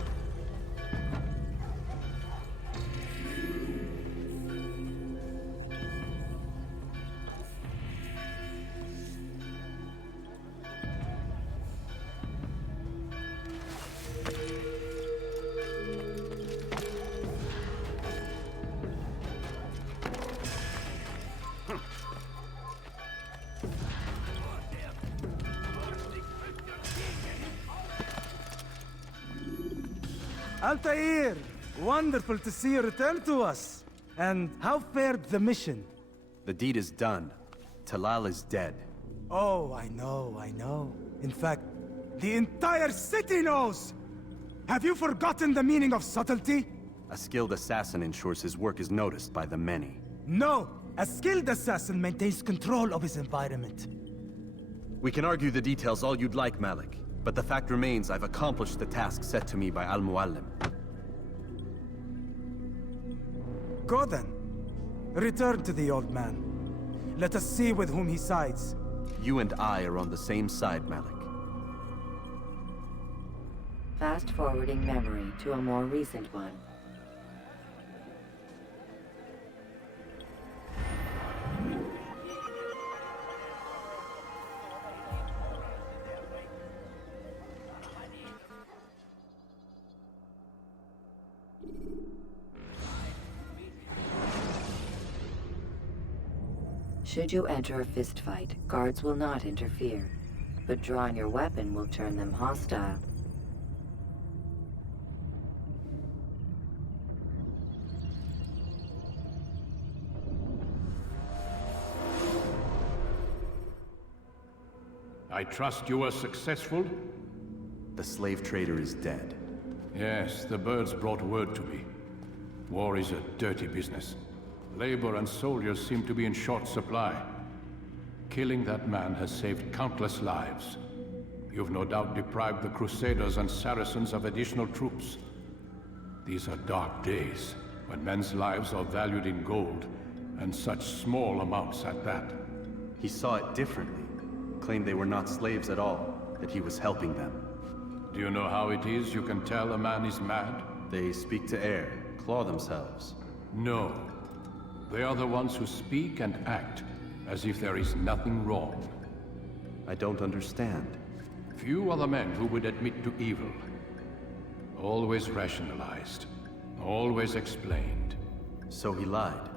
Altair! Wonderful to see you return to us. And how fared the mission? The deed is done. Talal is dead. Oh, I know. In fact, the entire city knows! Have you forgotten the meaning of subtlety? A skilled assassin ensures his work is noticed by the many. No! A skilled assassin maintains control of his environment. We can argue the details all you'd like, Malik. But the fact remains I've accomplished the task set to me by Al-Mualim. Go then. Return to the old man. Let us see with whom he sides. You and I are on the same side, Malik. Fast-forwarding memory to a more recent one. Should you enter a fistfight, guards will not interfere, but drawing your weapon will turn them hostile. I trust you were successful? The slave trader is dead. Yes, the birds brought word to me. War is a dirty business. Labor and soldiers seem to be in short supply. Killing that man has saved countless lives. You've no doubt deprived the Crusaders and Saracens of additional troops. These are dark days, when men's lives are valued in gold, and such small amounts at that. He saw it differently. Claimed they were not slaves at all, that he was helping them. Do you know how it is you can tell a man is mad? They speak to air, claw themselves. No. They are the ones who speak and act as if there is nothing wrong. I don't understand. Few are the men who would admit to evil. Always rationalized. Always explained. So he lied?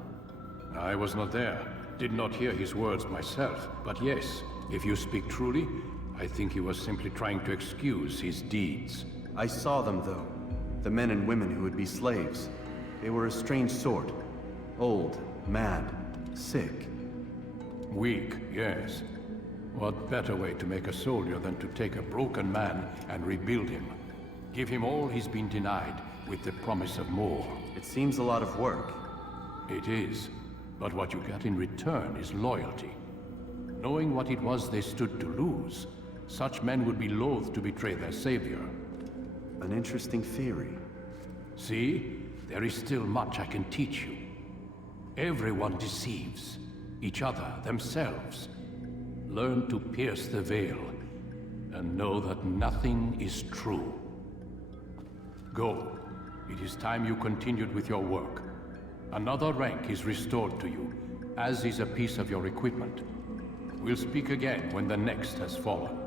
I was not there. Did not hear his words myself. But yes, if you speak truly, I think he was simply trying to excuse his deeds. I saw them, though. The men and women who would be slaves. They were a strange sort. Old, mad, sick. Weak, yes. What better way to make a soldier than to take a broken man and rebuild him? Give him all he's been denied, with the promise of more. It seems a lot of work. It is. But what you get in return is loyalty. Knowing what it was they stood to lose, such men would be loath to betray their savior. An interesting theory. See? There is still much I can teach you. Everyone deceives. Each other, themselves. Learn to pierce the veil, and know that nothing is true. Go. It is time you continued with your work. Another rank is restored to you, as is a piece of your equipment. We'll speak again when the next has fallen.